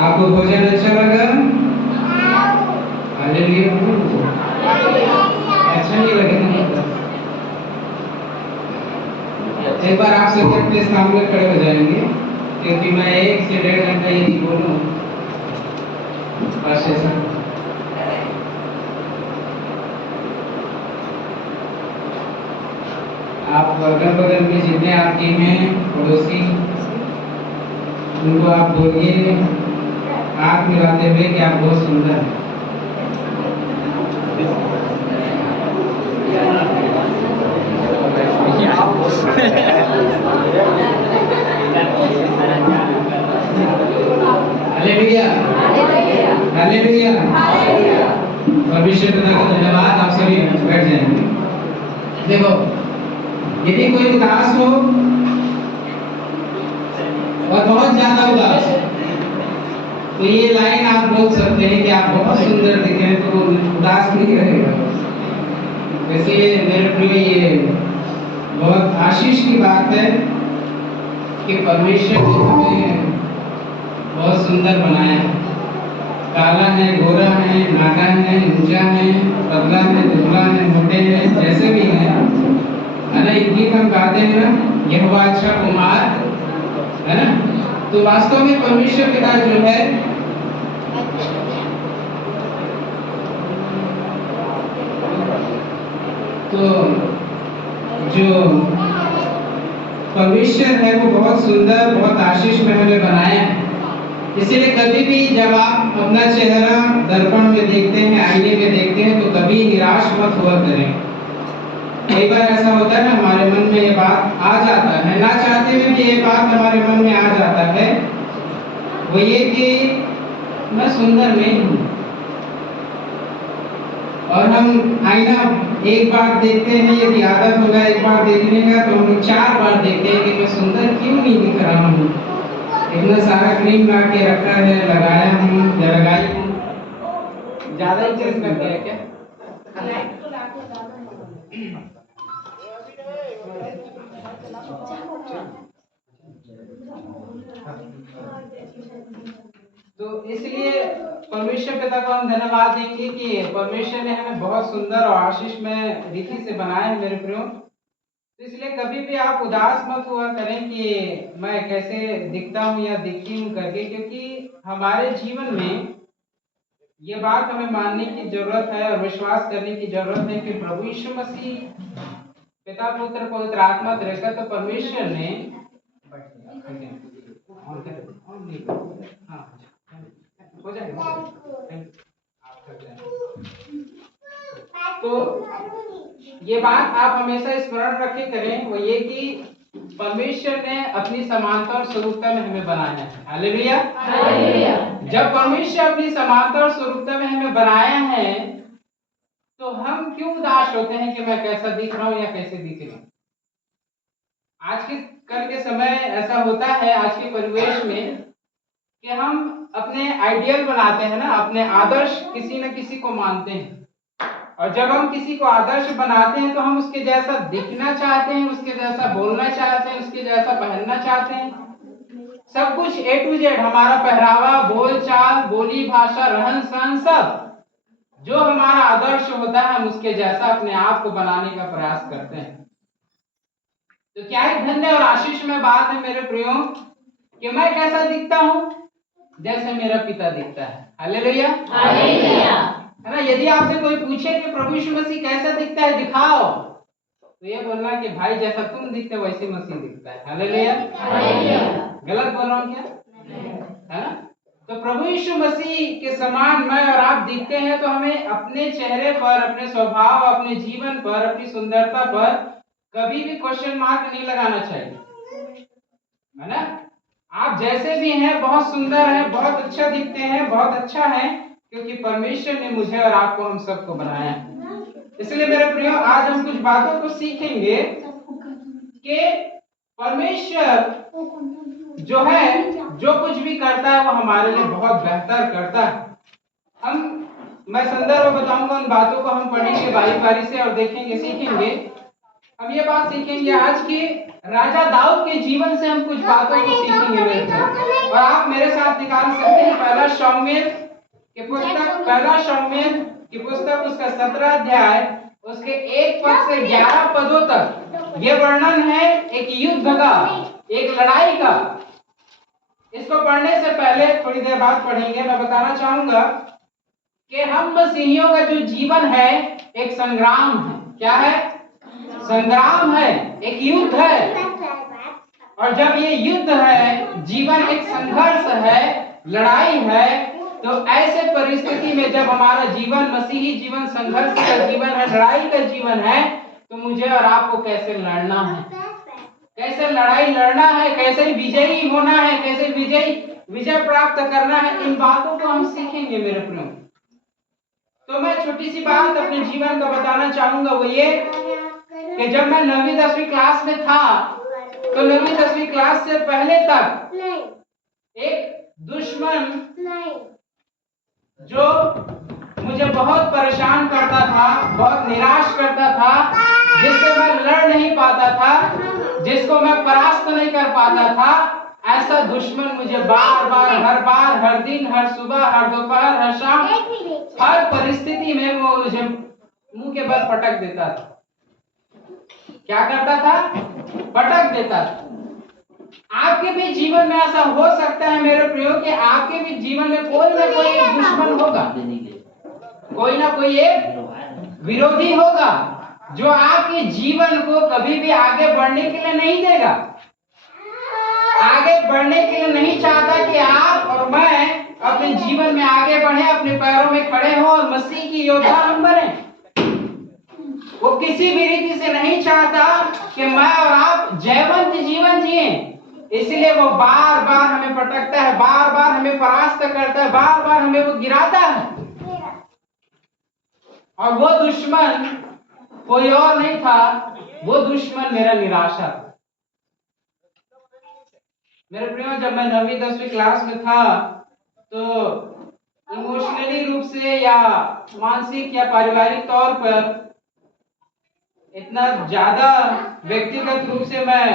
आपको भोजन अच्छा लगा? हालेलुया। अच्छा नहीं लगा? एक बार आप सब अपने सामने खड़े हो जाएंगे, क्योंकि मैं 1 से 1.5 घंटा यही बोलूँ। आप अगल बगल में जितने आपके हैं पड़ोसी, उनको आप बोलिए हाथ मिलाते हुए कि आप बहुत सुंदर हैं। Hallelujah, hallelujah. परमेश्वर पिता का धन्यवाद। आप सभी बैठ जाएंगे। देखो, यदि कोई उदास हो और बहुत ज्यादा उदास, तो ये लाइन आप बोल सकते हैं कि आप बहुत सुंदर दिखे हैं, तो उदास नहीं रहेगा। वैसे मेरे प्रिय, ये बहुत आशीष की बात है कि परमेश्वर ने हमें बहुत सुंदर बनाया है। काला है, गोरा है, नागा है, ऊंचा है, पतला है, दुबला है, मोटे हैं, जैसे भी है ना। एक गीत हम गाते हैं ना, यहोवा अच्छा कुमार, है ना। तो वास्तव में परमेश्वर पिता जो है, तो जो परमेश्वर है वो बहुत सुंदर, बहुत आशीष में हमें बनाया है। इसीलिए कभी भी जब आप अपना चेहरा दर्पण में देखते हैं, आईने में देखते हैं, तो कभी निराश मत हुआ करें। कई बार ऐसा होता है ना, हमारे मन में ये बात आ जाता है, ना चाहते हुए भी ये बात हमारे मन में आ जाता है, वो ये कि मैं सुंदर नहीं हूँ। और हम आईना एक बार देखते हैं, यदि आदत होगा एक बार देखने का, तो हम लोग 4 बार देखते हैं कि मैं सुंदर क्यों नहीं दिख रहा हूँ। इतना सारा क्रीम ला के रखा है, लगाया हूँ या लगाई हूँ, ज्यादा ही चेंज कर दिया क्या? तो इसलिए परमेश्वर पिता को हम धन्यवाद देंगे कि परमेश्वर ने हमें बहुत सुंदर और आशीष में रीति से बनाया है मेरे प्रियो। तो इसलिए कभी भी आप उदास मत हुआ करें कि मैं कैसे दिखता हूँ या दिखती हूँ करके, क्योंकि हमारे जीवन में ये बात हमें मानने की जरूरत है और विश्वास करने की जरूरत है कि प्रभु यीशु मसीह पिता, पुत्र, पवित्र आत्मा रहकर, तो परमेश्वर ने हो जाएगा। तो ये बात आप हमेशा स्मरण रखे करें, वो ये कि परमेश्वर ने अपनी समानता और स्वरूपता में हमें बनाया है। Hallelujah, hallelujah. जब परमेश्वर अपनी समानता और स्वरूपता में हमें बनाया है, तो हम क्यों उदास होते हैं कि मैं कैसा दिख रहा हूं या कैसे दिख रही हूं। आज के कल के समय ऐसा होता है, आज के परिवेश में, कि हम अपने आइडियल बनाते हैं ना, अपने आदर्श किसी न किसी को मानते हैं, और जब हम किसी को आदर्श बनाते हैं तो हम उसके जैसा दिखना चाहते हैं, उसके जैसा बोलना चाहते हैं, उसके जैसा पहनना चाहते हैं। सब कुछ A to Z, हमारा पहरावा, बोल चाल, बोली भाषा, रहन सहन, सब जो हमारा आदर्श होता है, हम उसके जैसा अपने आप को बनाने का प्रयास करते हैं। तो क्या एक धन्य और आशीष में बात है मेरे प्रियो कि मैं कैसा दिखता हूं, जैसे मेरा पिता दिखता है। Hallelujah, hallelujah. है ना। यदि आपसे कोई पूछे कि प्रभु यीशु मसीह कैसा दिखता है, दिखाओ, तो ये बोलना कि भाई जैसा तुम दिखते हो वैसे मसीह दिखता है। Hallelujah, hallelujah. गलत बोल रहा हूं क्या? है ना। तो प्रभु यीशु मसीह के समान मैं और आप दिखते हैं, तो हमें अपने चेहरे पर, अपने स्वभाव, अपने जीवन पर, अपनी सुंदरता पर कभी भी क्वेश्चन मार्क नहीं लगाना चाहिए, है ना। आप जैसे भी हैं बहुत सुंदर हैं, बहुत अच्छा दिखते हैं, बहुत अच्छा है, क्योंकि परमेश्वर ने मुझे और आपको, हम सबको बनाया है। इसलिए मेरे प्रियो, आज हम कुछ बातों को सीखेंगे कि परमेश्वर जो है, जो कुछ भी करता है वो हमारे लिए बहुत बेहतर करता है। मैं संदर्भ बताऊंगा, उन बातों को हम पढ़ेंगे बारी बारी से और देखेंगे, सीखेंगे। हम ये बात सीखेंगे आज के राजा दाऊद के जीवन से, हम कुछ बातों को सीखेंगे मेरे प्रियो। और आप मेरे साथ निकाल सकते हैं पहला शाऊल की पुस्तक उसका 17 अध्याय उसके 1 पद से 11 पदों तक ये वर्णन है एक युद्ध का, एक लड़ाई का। इसको पढ़ने से पहले थोड़ी देर बाद पढ़ेंगे, मैं बताना चाहूंगा कि हम मसीहियों का जो जीवन है एक संग्राम है। क्या है? संग्राम है, एक युद्ध है। और जब ये युद्ध है, जीवन एक संघर्ष है, लड़ाई है, तो ऐसे परिस्थिति में जब हमारा जीवन मसीही जीवन संघर्ष का जीवन है, लड़ाई का जीवन है, तो मुझे और आपको कैसे लड़ना है, कैसे लड़ाई लड़ना है, कैसे विजयी होना है, कैसे विजय प्राप्त करना है, इन बातों को हम सीखेंगे मेरे प्रियो। तो मैं छोटी सी बात अपने जीवन का बताना चाहूंगा, वो ये कि जब मैं 9वीं 10वीं क्लास में था, तो 9वीं 10वीं क्लास से पहले तक एक दुश्मन जो मुझे बहुत परेशान करता था, बहुत निराश करता था, जिससे मैं लड़ नहीं पाता था, जिसको मैं परास्त नहीं कर पाता था, ऐसा दुश्मन मुझे बार बार हर दिन, हर सुबह, हर दोपहर, हर शाम, हर परिस्थिति में वो मुझे मुंह के बल पटक देता था। क्या करता था? पटक देता था। आपके भी जीवन में ऐसा हो सकता है मेरे प्रियो कि आपके भी जीवन में कोई ना कोई एक दुश्मन होगा, कोई ना कोई एक विरोधी होगा जो आपके जीवन को कभी भी आगे बढ़ने के लिए नहीं देगा, आगे बढ़ने के लिए नहीं चाहता कि आप और मैं अपने जीवन में आगे बढ़े, अपने पैरों में खड़े हो और मसीह की योद्धा हम बने। वो किसी भी रीति से नहीं चाहता कि मैं और आप जयवंत जीवन जिए। इसलिए वो बार बार हमें पटकता है, बार बार हमें परास्त करता है, बार बार हमें वो गिराता है। और वो दुश्मन कोई और नहीं था, वो दुश्मन मेरा निराशा था। मेरे प्रियो, जब मैं 9वीं 10वीं क्लास में था तो इमोशनली रूप से या मानसिक या पारिवारिक तौर पर इतना ज्यादा व्यक्तिगत रूप से मैं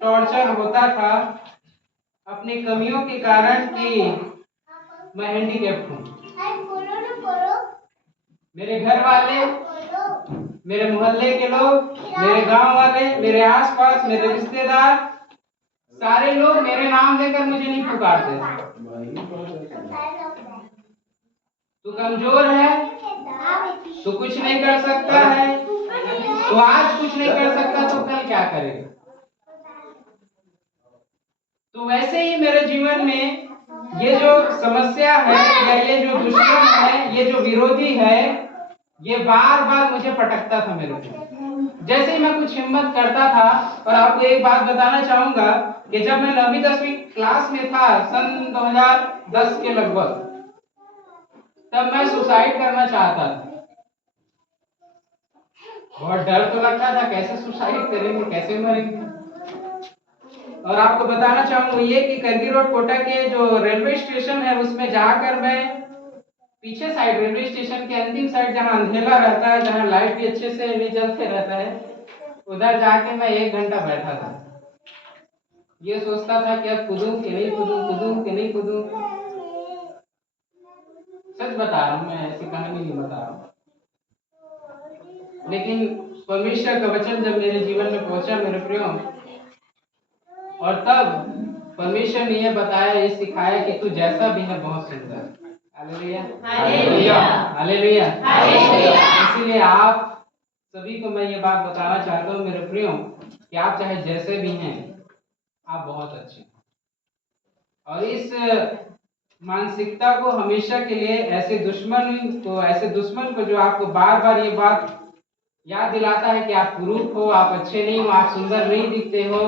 टॉर्चर होता था अपनी कमियों के कारण कि मैं हैंडीकैप हूँ। मेरे घर वाले, मेरे मोहल्ले के लोग, मेरे गांव वाले, मेरे आसपास, मेरे रिश्तेदार, सारे लोग मेरे नाम लेकर मुझे नहीं पुकारते। तू कमजोर है, तू कुछ नहीं कर सकता है, तू आज कुछ नहीं कर सकता तो कल क्या करेगा। तो वैसे ही मेरे जीवन में ये जो समस्या है या ये जो दुश्मन है, ये जो विरोधी है, ये बार बार मुझे पटकता था मेरे को। जैसे ही मैं कुछ हिम्मत करता था, और आपको एक बात बताना चाहूंगा कि जब मैं 9वीं 10वीं क्लास में था, सन 2010 के लगभग, तब मैं सुसाइड करना चाहता था। बहुत डर तो लगता था, कैसे सुसाइड करेंगे, कैसे मरेंगे। और आपको बताना चाहूंगा ये कि करगी रोड कोटा के जो रेलवे स्टेशन है, उसमें जाकर मैं पीछे साइड, रेलवे स्टेशन के अंतिम साइड, जहाँ अंधेरा रहता है, जहाँ लाइट भी अच्छे से नहीं जलते रहता है, उधर जाके मैं 1 घंटा बैठा था। ये सोचता था कि अब कूदूं कि नहीं कूदूं, कूदूं कि नहीं कूदूं। सच बता रहा हूँ, मैं ऐसी कहानी नहीं बता रहा हूँ। लेकिन परमेश्वर का वचन जब मेरे जीवन में पहुंचा मेरे प्रियो, और तब परमेश्वर ने ये बताया, ये सिखाया कि तू जैसा भी है बहुत सुंदर। Hallelujah, hallelujah, hallelujah, hallelujah. इसीलिए आप सभी को मैं ये बात बताना चाहता हूँ मेरे प्रियो कि आप चाहे जैसे भी हैं, आप बहुत अच्छे हैं। और इस मानसिकता को हमेशा के लिए ऐसे दुश्मन को जो आपको बार बार ये बात याद दिलाता है कि आप कुरूप हो, आप अच्छे नहीं हो, आप सुंदर नहीं दिखते हो,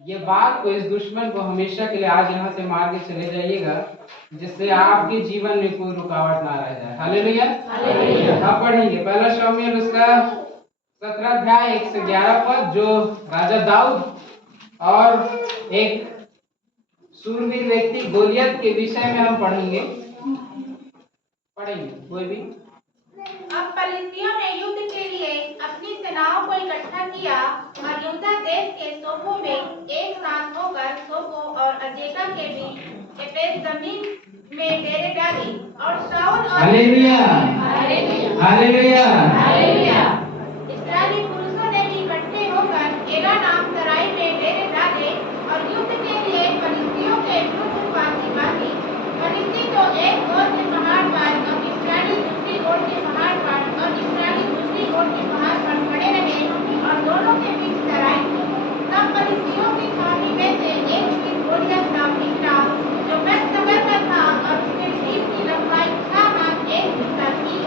ये बात को, इस दुश्मन को हमेशा के लिए आज यहाँ से मार के चले जाइएगा, जिससे आपके जीवन में कोई रुकावट ना रह जाए। Hallelujah, hallelujah. आप पढ़ेंगे पहला शमूएल उसका 17 अध्याय 1 से 11 पद, जो राजा दाऊद और एक सूरवीर व्यक्ति गोलियत के विषय में हम पढ़ेंगे। कोई भी अब फलिस्तियों ने युद्ध के लिए अपनी सेनाओं को इकट्ठा किया और यहूदा देश के सोबों में एक साथ होकर सोबो और अजेका के बीच एपेस जमीन में डेरे डाले और शाऊल और हालेलुया हालेलुया हालेलुया इस्राएली पुरुषों ने भी इकट्ठे होकर एला नाम तराई में डेरे डाले और युद्ध के लिए फलिस्तियों के विरुद्ध पार्टी बांधी। फलिस्ती तो एक ओर के पहाड़ पर और इस्राएली दूसरी ओर के पहाड़ पर और इस्राएली दूसरी ओर के पहाड़ पर खड़े रहे और दोनों के बीच तराई थी। तब फलिस्तियों की छावनी में से एक वीर गोलियत नाम निकला जो बेतनगर का था और उसके सिर की लंबाई 6 हाथ 1 हिस्सा थी।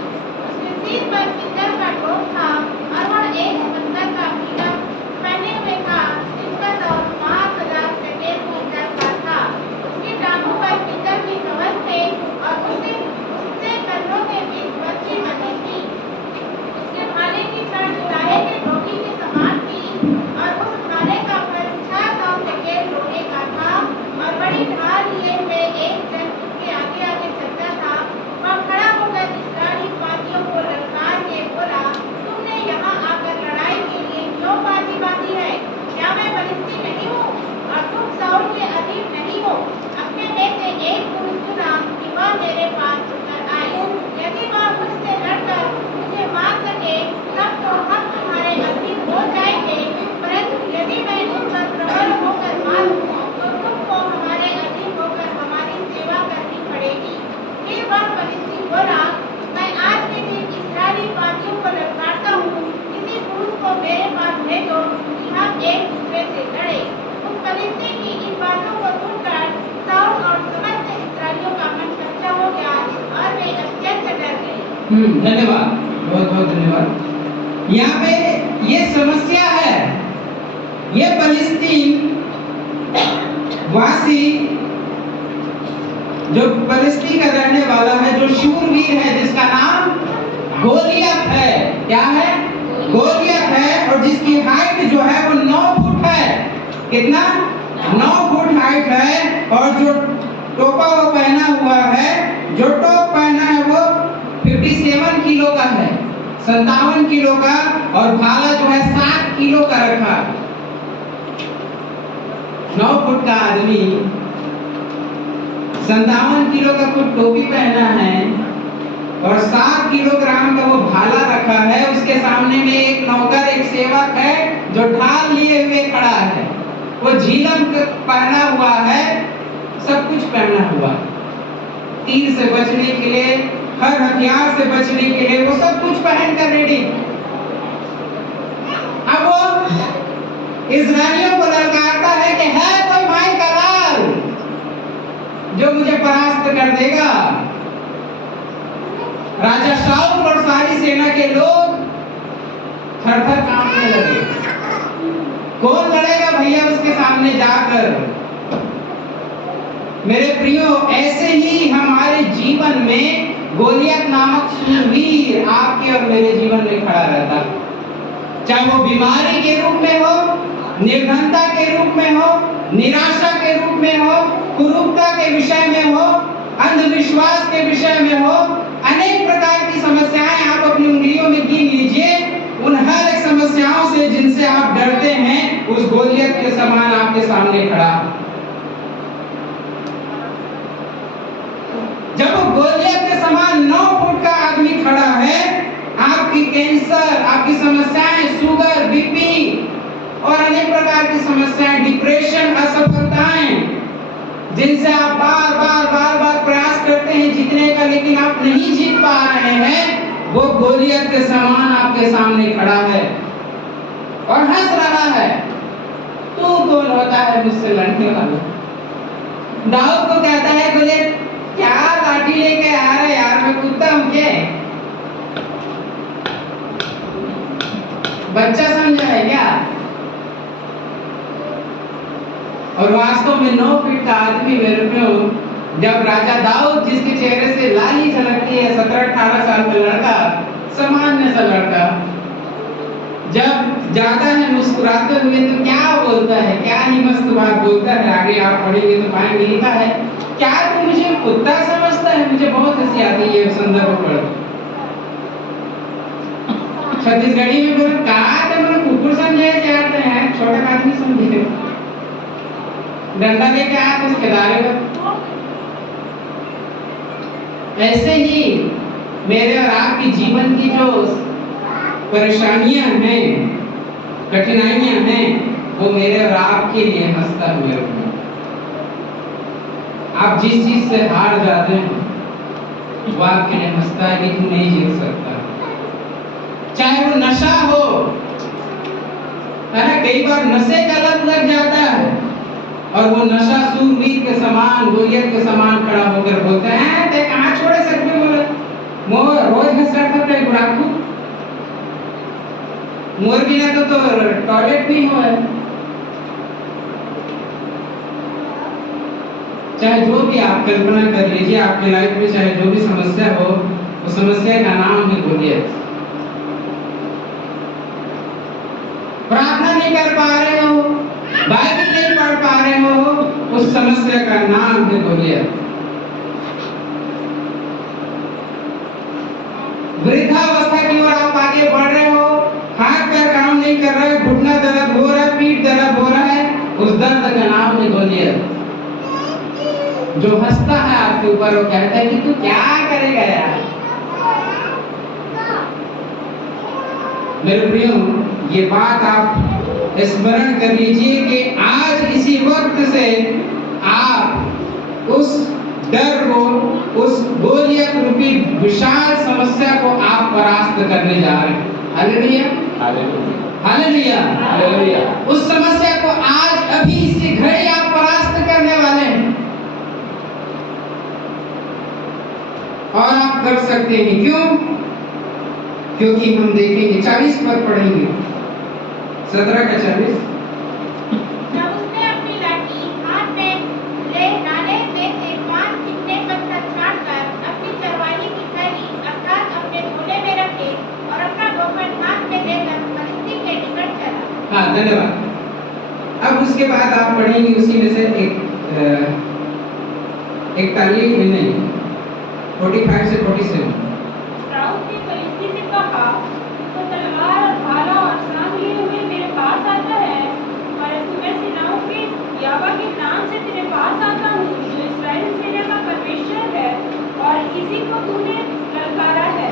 उसके सिर पर पीतल का टोप था और वह एक पत्थर का पीला पहने हुए था जिसका तौल 5000 शेकेल पीतल का था। उसकी टांगों पर पीतल के कवच थे और उससे कंधों के बीच बच्ची बंधी थी। उसके भाले की छड़ चुराहे के डोरी के समान थी और उस भाले का फल 600 शेकेल लोहे का था और बड़ी ढाल लिए हुए एक जन उसके आगे आगे चलता था। वह खड़ा होकर इस्राएली पार्टियों को ललकार के बोला, तुमने यहाँ आकर लड़ाई के लिए क्यों पार्टी बांधी है? क्या मैं फलिस्ती नहीं हूँ और तुम शाऊल के अधीन नहीं हो? अपने में से एक पुरुष चुना कि वह मेरे पास उतर आए। यदि वह मुझसे लड़कर मुझे मार सके तब तो हम तुम्हारे अधीन हो जाएंगे, परंतु यदि मैं उन पर प्रबल होकर मारूं तो तुमको हमारे अधीन होकर हमारी सेवा करनी पड़ेगी। फिर वह फलिस्ती बोला, मैं आज के दिन इस्राएली पार्टियों को ललकारता हूँ, किसी पुरुष को मेरे पास भेजो कि हम एक दूसरे से लड़े। उस फलिस्ती की इन बातों को सुनकर शाऊल और समस्त इस्राएलियों का मन कच्चा हो गया और वे अत्यंत डर गए। धन्यवाद, बहुत बहुत धन्यवाद। यहाँ पे ये समस्या है, ये फलिस्तीन वासी जो फलिस्तीन का रहने वाला है, जो शूरवीर है, जिसका नाम गोलियत है। क्या है? गोलियत है। और जिसकी हाइट जो है वो 9 फुट है। कितना? 9 फुट हाइट है। और जो टोपा वो पहना हुआ है, जो टोप पहना है वो 57 किलो का है, 57 किलो का। और भाला जो है 7 किलो का रखा। 9 फुट का आदमी 57 किलो का कुछ टोपी पहना है और 7 किलोग्राम का वो भाला रखा है। उसके सामने में एक नौकर, एक सेवक है जो ढाल लिए हुए खड़ा है। वो झीलम पहना हुआ है, सब कुछ पहना हुआ, तीर से बचने के लिए, हर हथियार से बचने के लिए वो सब कुछ पहन कर रेडी। अब वो इस्राएलियों को ललकारता है कि है कोई भाई का लाल जो मुझे परास्त कर देगा। राजा शाऊल और सारी सेना के लोग थर-थर कांपने लगे। कौन लड़ेगा भैया उसके सामने जाकर? मेरे प्रियो, ऐसे ही हमारे जीवन में गोलियत नामक शूरवीर आपके और मेरे जीवन में खड़ा रहता, चाहे वो बीमारी के रूप में हो, निर्धनता के रूप में हो, निराशा के रूप में हो, कुरूपता के विषय में हो, अंधविश्वास के विषय में हो। अनेक प्रकार की समस्याएं आप अपनी उंगलियों में गिन लीजिए। उन हर एक समस्याओं से जिनसे आप डरते हैं, उस गोलियत के समान आपके सामने खड़ा। जब वो गोलियत के समान 9 फुट का आदमी खड़ा है, आपकी कैंसर, आपकी समस्याएं, शुगर, बीपी और अनेक प्रकार की समस्याएं, डिप्रेशन, असफलताएं, जिनसे आप बार बार प्रयास करते हैं जीतने का, लेकिन आप नहीं जीत पा रहे हैं, वो गोलियत के समान आपके सामने खड़ा है और हंस रहा है। तू कौन होता है मुझसे लड़ने वाला? दाऊद को कहता है, गोलियत क्या लाठी लेके आ रहा है यार, मैं कुत्ता हूं क्या? बच्चा समझा है क्या? और वास्तव में 9 फीट का आदमी, मेरे प्रियो, जब राजा दाऊद, जिसके चेहरे से लाली झलकती है, 17-18 साल का लड़का, सामान्य सा लड़का, जब जाता है मुस्कुराते हुए तो क्या बोलता है, क्या ही मस्त बात बोलता है। आगे आप पढ़ेंगे तो पाएंगे, लिखा है, क्या तू मुझे कुत्ता समझता है? मुझे बहुत हंसी आती है ये संदर्भ पढ़। छत्तीसगढ़ी में बोले कहा तो मैंने कुकुर समझे जाते हैं, छोटे आदमी समझे, डंडा लेके आया तो उसके दारे पर। ऐसे ही मेरे और आपकी जीवन की जो परेशानियां हैं, कठिनाइयां हैं, वो मेरे और आपके लिए हंसता हुआ है। आप जिस चीज से हार जाते हैं वो आपके लिए हंसता है कि तू नहीं जीत सकता। चाहे वो नशा हो, है ना, कई बार नशे का लत लग जाता है और वो नशा सूरवीर के समान, गोलियत के समान खड़ा होकर बोलते हैं ते कहाँ छोड़े सकते बोले मोर रोज हंसता था गुड़ाकू मोर बिना तो टॉयलेट नहीं हो है। चाहे जो भी आप कल्पना कर लीजिए आपकी लाइफ में, चाहे जो भी समस्या हो, उस समस्या का नाम है गोलियत। प्रार्थना नहीं कर पा रहे हो, बाइबल नहीं पढ़ पा रहे हो, उस समस्या का नाम है गोलियत। वृद्धावस्था की ओर आप आगे बढ़ रहे हो, हाथ पैर काम नहीं कर रहा है, घुटना दर्द हो रहा है, पीठ दर्द हो रहा है, उस दर्द का नाम है गोलियत। जो हंसता है आपके ऊपर, वो कहता है कि तू क्या करेगा यार। मेरे प्रियो, ये बात आप स्मरण कर लीजिए कि आज इसी वक्त से आप उस डर को, उस गोलियत रूपी विशाल समस्या को आप परास्त करने जा रहे हैं। Hallelujah, hallelujah, hallelujah. उस समस्या को आज अभी इसी घड़ी आप परास्त करने वाले हैं और आप कर सकते हैं। क्यों? क्योंकि हम देखेंगे 40 पद पढ़ेंगे, 17 का 40। जब उसने अपनी लाठी हाथ में ले नाले में से 5 चिकने पत्थर छाड़कर अपनी चरवाही की थैली अर्थात अपने झोले में रखे और अपना गोफन हाथ में लेकर फलिस्ती के निकट चला। हाँ, धन्यवाद। अब उसके बाद आप पढ़ेंगे उसी में से 41 में नहीं, 45 से 47। राउत ने फलिस्ती से कहा, तो तलवार और भाला और सांप लिए हुए मेरे पास आता है, परंतु मैं सेनाओं के यहोवा के नाम से तेरे पास आता हूँ, जो इस्राएल सेना का परमेश्वर है, और इसी को तूने ललकारा है।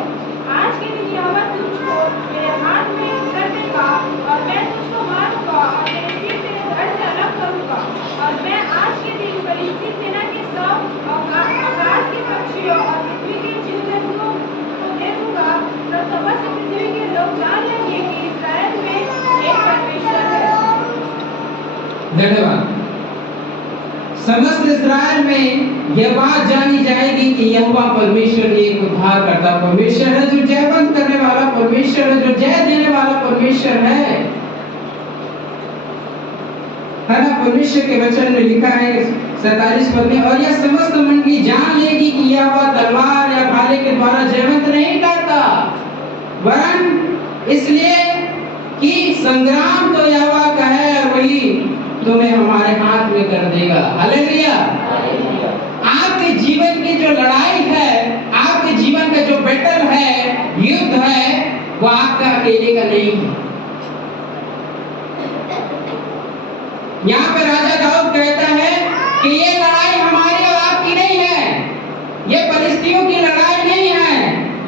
आज के दिन यहोवा तुझको मेरे हाथ में कर देगा, और मैं तुझको मारूंगा और तेरे सिर तेरे धड़ से अलग करूंगा, और मैं आज के दिन फलिस्ती सेना के सब आकाश के पक्षियों और पृथ्वी के जीव-जंतुओं को दे दूंगा। तब समस्त पृथ्वी के लोग जान लेंगे कि इस्राएल में एक परमेश्वर है। धन्यवाद। समस्त इस्राएल में यह बात जानी जाएगी कि यहोवा परमेश्वर एक उद्धारकर्ता परमेश्वर है, जो जयवंत करने वाला परमेश्वर है, जो जय देने वाला परमेश्वर है ना। परमेश्वर के वचन में लिखा है 47 पद में, और यह समस्त मंडली जान लेगी कि यहोवा तलवार या भाले के द्वारा जयवंत नहीं करता, वरन इसलिए कि संग्राम तो यहोवा का है और वही तुम्हें हमारे हाथ में कर देगा। हालेलुया। आपके जीवन की जो लड़ाई है, आपके जीवन का जो बैटल है, युद्ध है, वो आपका अकेले का नहीं है। यहाँ पे राजा दाऊद कहता है कि ये लड़ाई हमारी और आपकी नहीं है, ये फलिस्तियों की लड़ाई नहीं है,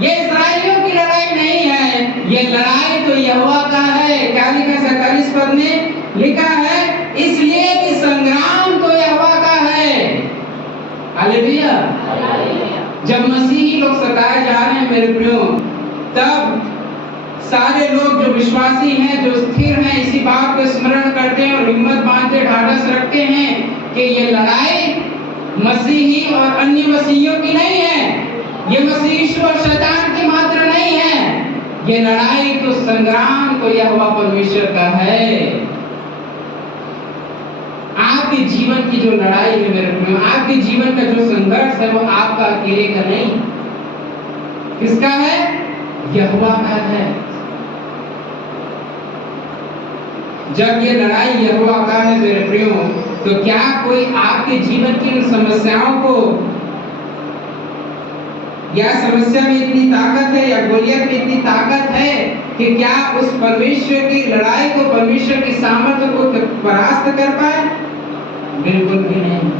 ये इस्राएलियों की लड़ाई नहीं है, ये लड़ाई तो यहोवा का है। क्या लिखा 47 पद में? लिखा है इसलिए कि संग्राम तो यहोवा का है। हालेलुया। जब मसीही लोग सताए जा रहे हैं मेरे प्रियो, तब सारे लोग जो विश्वासी हैं, जो स्थिर हैं, इसी बात को स्मरण करते हैं और हिम्मत बांधते ढाढ़स रखते हैं कि ये लड़ाई मसीही और अन्य मसीहियों की नहीं है, ये मसीह और शैतान की मात्र नहीं है, ये लड़ाई तो संग्राम तो यहोवा परमेश्वर का है। आपके जीवन की जो लड़ाई है मेरे प्रियो, आपके जीवन का जो संघर्ष है, वो आपका अकेले का नहीं, किसका है? यहोवा का है। जब ये लड़ाई यहोवा का है मेरे प्रियो, तो क्या कोई आपके जीवन की इन समस्याओं को या समस्या में इतनी ताकत है या गोलियत में इतनी ताकत है कि क्या उस परमेश्वर की लड़ाई को, परमेश्वर की सामर्थ्य को परास्त कर पाए? बिल्कुल भी नहीं।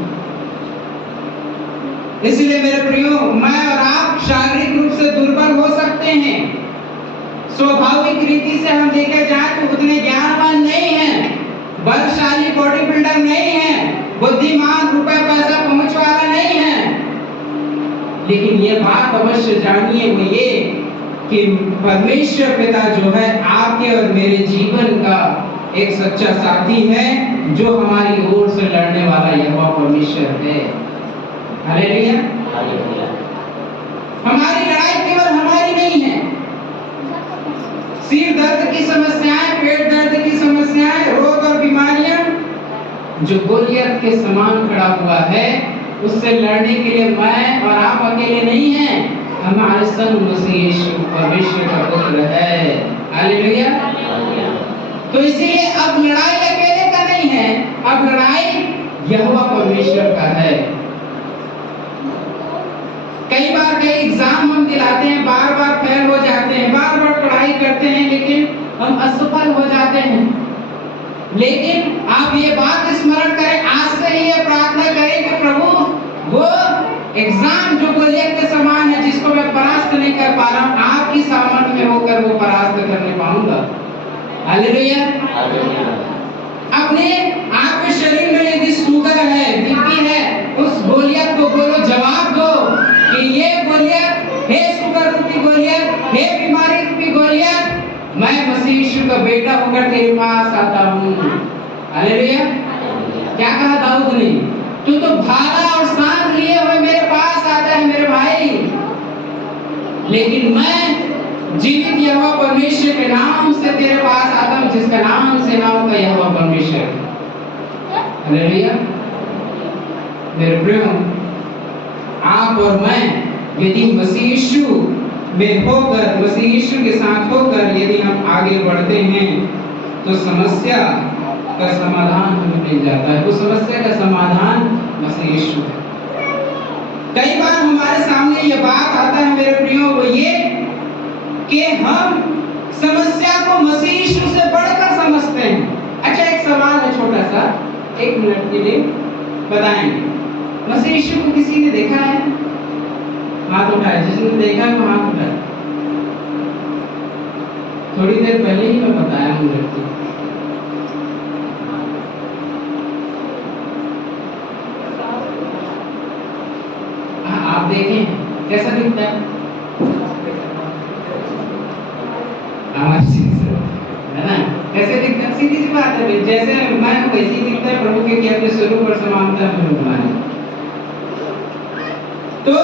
इसलिए मेरे प्रियो, मैं और आप शारीरिक रूप से दुर्बल हो सकते हैं, स्वाभाविक रीति से हम देखे जाए तो उतने ज्ञानवान नहीं हैं, बलशाली बॉडी बिल्डर नहीं हैं, बुद्धिमान, रुपए पैसा पहुंच वाला नहीं है, लेकिन ये बात अवश्य जानिए वो ये कि परमेश्वर पिता जो है आपके और मेरे जीवन का एक सच्चा साथी है, जो हमारी ओर से लड़ने वाला यहोवा परमेश्वर है। हालेलुया। हमारी लड़ाई केवल हमारी नहीं है। सिर दर्द की समस्याएं, पेट दर्द की समस्याएं, रोग और बीमारियां जो गोलियत के समान खड़ा हुआ है, उससे लड़ने के लिए मैं और आप अकेले नहीं हैं, हमारे संग मसीह यीशु परमेश्वर का पुत्र है। हालेलुया। तो इसीलिए अब लड़ाई अकेले का नहीं है, अब लड़ाई यहोवा परमेश्वर का है। कई बार कई एग्जाम हम दिलाते हैं, बार बार फेल हो जाते हैं, बार बार पढ़ाई करते हैं, लेकिन हम असफल हो जाते हैं। लेकिन आप ये बात स्मरण करें, आज से ही ये प्रार्थना करें कि प्रभु वो एग्जाम जो गोलियत के समान है, जिसको मैं परास्त नहीं कर पा रहा हूँ, आपकी सामर्थ्य में होकर वो परास्त करने पाऊंगा। हालेलुया। अपने आपके शरीर में यदि शुगर है, बीपी है, उस गोलियत को बोलो, जवाब दो कि ये गोलियत, हे शुगर रूपी गोलियत, हे बीमारी रूपी गोलियत, मैं मसीह यीशु का बेटा होकर तेरे पास आता हूँ। हालेलुया। क्या कहा दाऊद ने? तू तो भाला और सांप लिए हुए मेरे पास आता है मेरे भाई, लेकिन मैं जीवित यहोवा परमेश्वर के नाम से तेरे पास आता हूँ, जिसका नाम सेनाओं का यहोवा परमेश्वर। हालेलुया। मेरे प्रियो, आप और मैं यदि मसीह यीशु में होकर, मसीह यीशु के साथ होकर यदि हम आगे बढ़ते हैं, तो समस्या का समाधान हमें मिल जाता है। वो समस्या का समाधान मसीह यीशु है। कई बार हमारे सामने ये बात आता है मेरे प्रियो, वो ये कि हम समस्या को मसीह यीशु से बढ़कर समझते हैं। अच्छा, एक सवाल है छोटा सा, 1 मिनट के लिए बताएंगे, मसीह यीशु को किसी ने देखा है? हाथ उठाए। जिसने देखा है वो हाथ उठाए। थोड़ी देर पहले ही मैं बताया हूँ व्यक्ति। आप देखें कैसा दिखता है? है ना? कैसे दिखता है? सीधी सी बात है, जैसे मैं वैसे ही दिखता है प्रभु के, कि अपने स्वरूप और समानता में बनाने। तो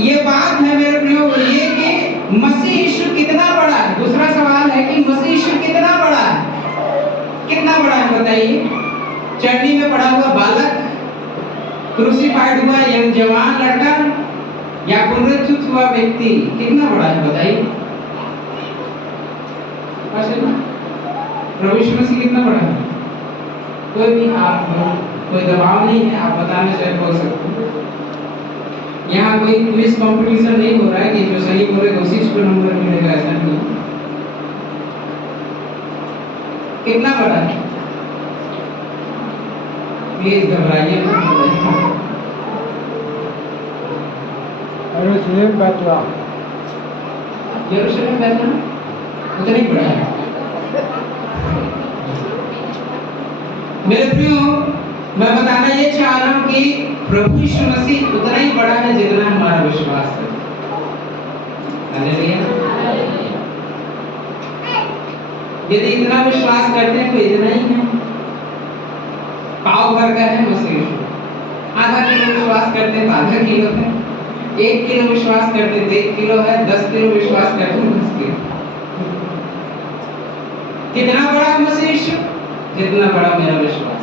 ये बात है मेरे प्रियो, ये कि मसीह यीशु कितना बड़ा है। दूसरा सवाल है कि मसीह यीशु कितना बड़ा है? कितना बड़ा है बताइए? चटनी में पड़ा हुआ बालक, क्रूसिफाइड हुआ यंग जवान लड़का, या पुनरुत्थित हुआ व्यक्ति, कितना बड़ा है बताइए? प्रभु यीशु मसीह कितना बड़ा है? कोई भी, आप कोई दबाव नहीं है, आप बताने से बोल सकते हैं। यहाँ कोई क्विज कंपटीशन नहीं हो रहा है कि जो सही बोलेगा उसी को नंबर मिलेगा, ऐसा नहीं। कितना बड़ा है? प्लीज घबराइए मत। यरूशलेम बैतलहम। यरूशलेम बैतलहम उतना ही बड़ा है। मेरे प्रियो, मैं बताना ये चाह रहा हूँ कि प्रभु यीशु मसीह उतना ही बड़ा है जितना हमारा विश्वास है। हालेलुया। यदि इतना विश्वास करते हैं तो इतना ही है। पाव भर का है मसीह यीशु। आधा किलो विश्वास करते हैं तो आधा किलो है, 1 किलो विश्वास करते हैं तो 1 किलो है, 10 किलो विश्वास करते हैं 10 किलो। कितना बड़ा है मसीह यीशु? जितना बड़ा मेरा विश्वास।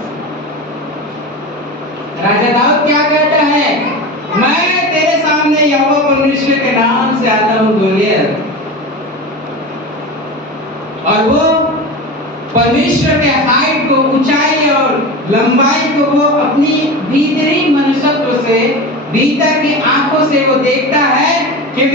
राजा दाऊद क्या कहता है? मैं तेरे सामने यहोवा परमेश्वर के नाम से आता हूँ गोलियत, और वो परमेश्वर के हाइट को, ऊंचाई और लंबाई को वो अपनी भीतरी मनुष्यत्व से, भीतर की आंखों से वो देखता है कि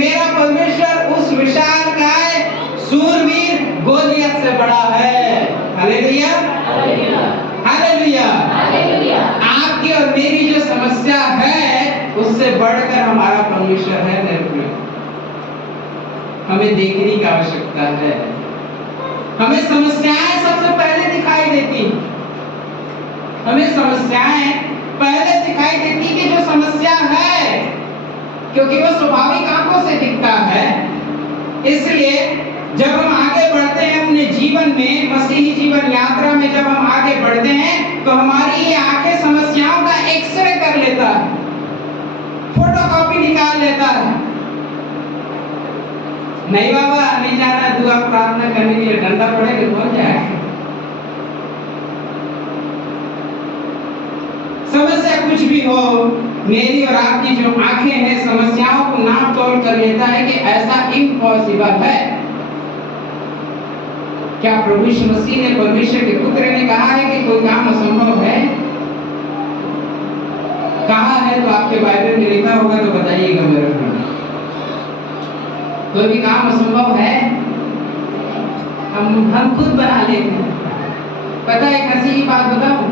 हमें देखने की आवश्यकता है। हमें समस्याएं सबसे पहले दिखाई देती, हमें समस्याएं पहले दिखाई देती कि जो समस्या है, क्योंकि वो स्वाभाविक आंखों से दिखता है। इसलिए जब हम आगे बढ़ते हैं अपने जीवन में, मसीही जीवन यात्रा में जब हम आगे बढ़ते हैं, तो हमारी ये आंखें समस्याओं का एक्सरे कर लेता है, फोटोकॉपी निकाल लेता है। नहीं बाबा, नहीं जाना, दुआ प्रार्थना करने के लिए डंडा पड़ेगा कौन जाएगा। समस्या कुछ भी हो, मेरी और आपकी जो आंखें हैं समस्याओं को नाप तोल कर लेता है कि ऐसा इम्पॉसिबल है। क्या प्रभु यीशु मसीह ने, परमेश्वर के पुत्र ने कहा है कि कोई काम असंभव है? कहा है तो आपके बाइबल में लिखा होगा तो बताइएगा मेरे को। कोई भी काम असंभव है? हम खुद बना लेते हैं। पता है एक हंसी की बात बताऊं,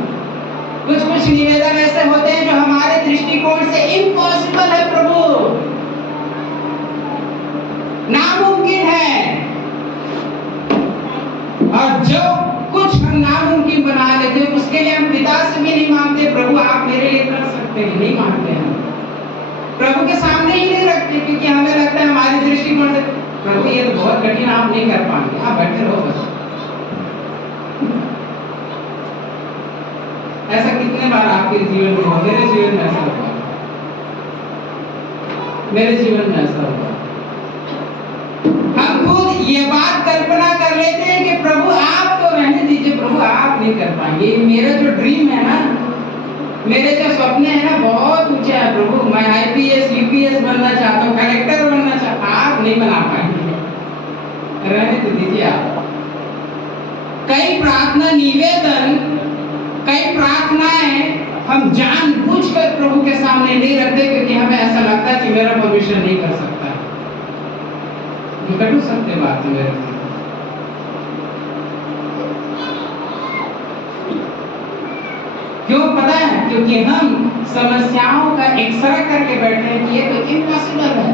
कुछ निवेदन ऐसे होते हैं जो हमारे दृष्टिकोण से इम्पॉसिबल है प्रभु, नामुमकिन है, और जो कुछ हम नामुमकिन बना लेते हैं उसके लिए हम पिता से भी नहीं मांगते, प्रभु आप मेरे लिए कर सकते हैं, नहीं मांगते हम, प्रभु के सामने ही नहीं रखते, क्योंकि हमें लगता है हमारे दृष्टिकोण से प्रभु ये तो बहुत कठिन, आप नहीं कर पाएंगे, आप बैठे रहो बस। ऐसा कितने बार आपके जीवन में हुआ? मेरे जीवन में ऐसा हुआ, मेरे जीवन में ऐसा हुआ। हम खुद ये बात कल्पना कर लेते हैं कि प्रभु आप तो रहने दीजिए, प्रभु आप नहीं कर पाएंगे, मेरा जो ड्रीम है ना, मेरे जो सपने हैं ना बहुत ऊंचे हैं प्रभु, मैं आईपीएस यूपीएस बनना चाहता हूँ, कलेक्टर बनना चाहता हूँ, आप नहीं बना पाएंगे, रहने तो दीजिए आप। कई प्रार्थना निवेदन, कई प्रार्थनाएं हम जानबूझकर प्रभु के सामने नहीं रखते, क्योंकि हमें ऐसा लगता है कि मेरा परमेश्वर नहीं कर सकता। ये कटु सत्य बात है मेरे को। क्यों पता है? क्योंकि हम समस्याओं का एक्सरे करके बैठे हैं कि ये तो इम्पॉसिबल है।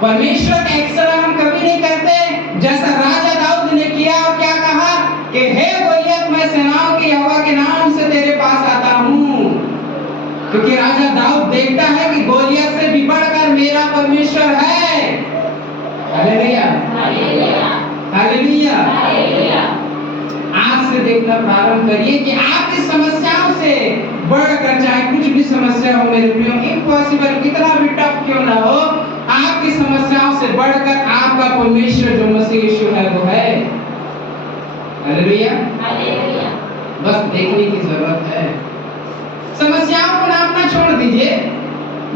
परमेश्वर का एक्सरे हम कभी नहीं करते, जैसा राजा दाऊद ने किया और क्या कहा कि हे गोलियत, मैं सेनाओं के यहोवा के नाम से तेरे पास आता हूँ, क्योंकि राजा दाऊद देखता है कि गोलियत से भी बढ़कर मेरा परमेश्वर है। Hallelujah, hallelujah, hallelujah. आज से देखना प्रारंभ करिए कि आपकी समस्याओं से बढ़कर, चाहे कुछ भी समस्या हो मेरे प्रियो, इम्पॉसिबल कितना भी टफ क्यों ना हो, आपकी समस्याओं से बढ़कर आपका परमेश्वर जो मसीह यीशु है वो है। Hallelujah, hallelujah. बस देखने की जरूरत है। समस्याओं को नापना छोड़ दीजिए,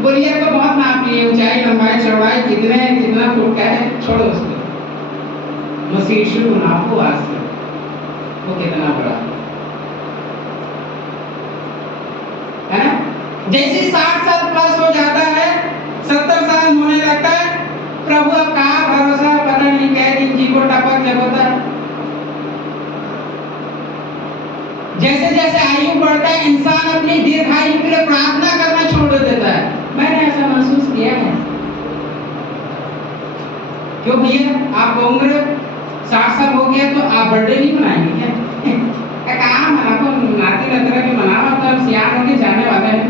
गोलियत को बहुत नाप लिए, ऊंचाई लंबाई चौड़ाई कितना फुट का है, छोड़ो उसको। मसीह यीशु को नापो आज से, वो कितना बड़ा है ना। जैसे 60 साल प्लस हो जाता है, 70 साल होने लगता है, प्रभु अब कहाँ भरोसा, पता नहीं क्या दिन जी को टपक जब होता है। जैसे जैसे आयु बढ़ता है, इंसान अपनी दीर्घायु के लिए प्रार्थना करना छोड़ देता है। मैंने ऐसा महसूस किया है। क्यों भैया, आपको उम्र 60 साल हो गया तो आप बर्थडे नहीं मनाएंगे क्या? कहा मनाको, नाती नतरा के मनावा तो हम सियान होके जाने वाले हैं।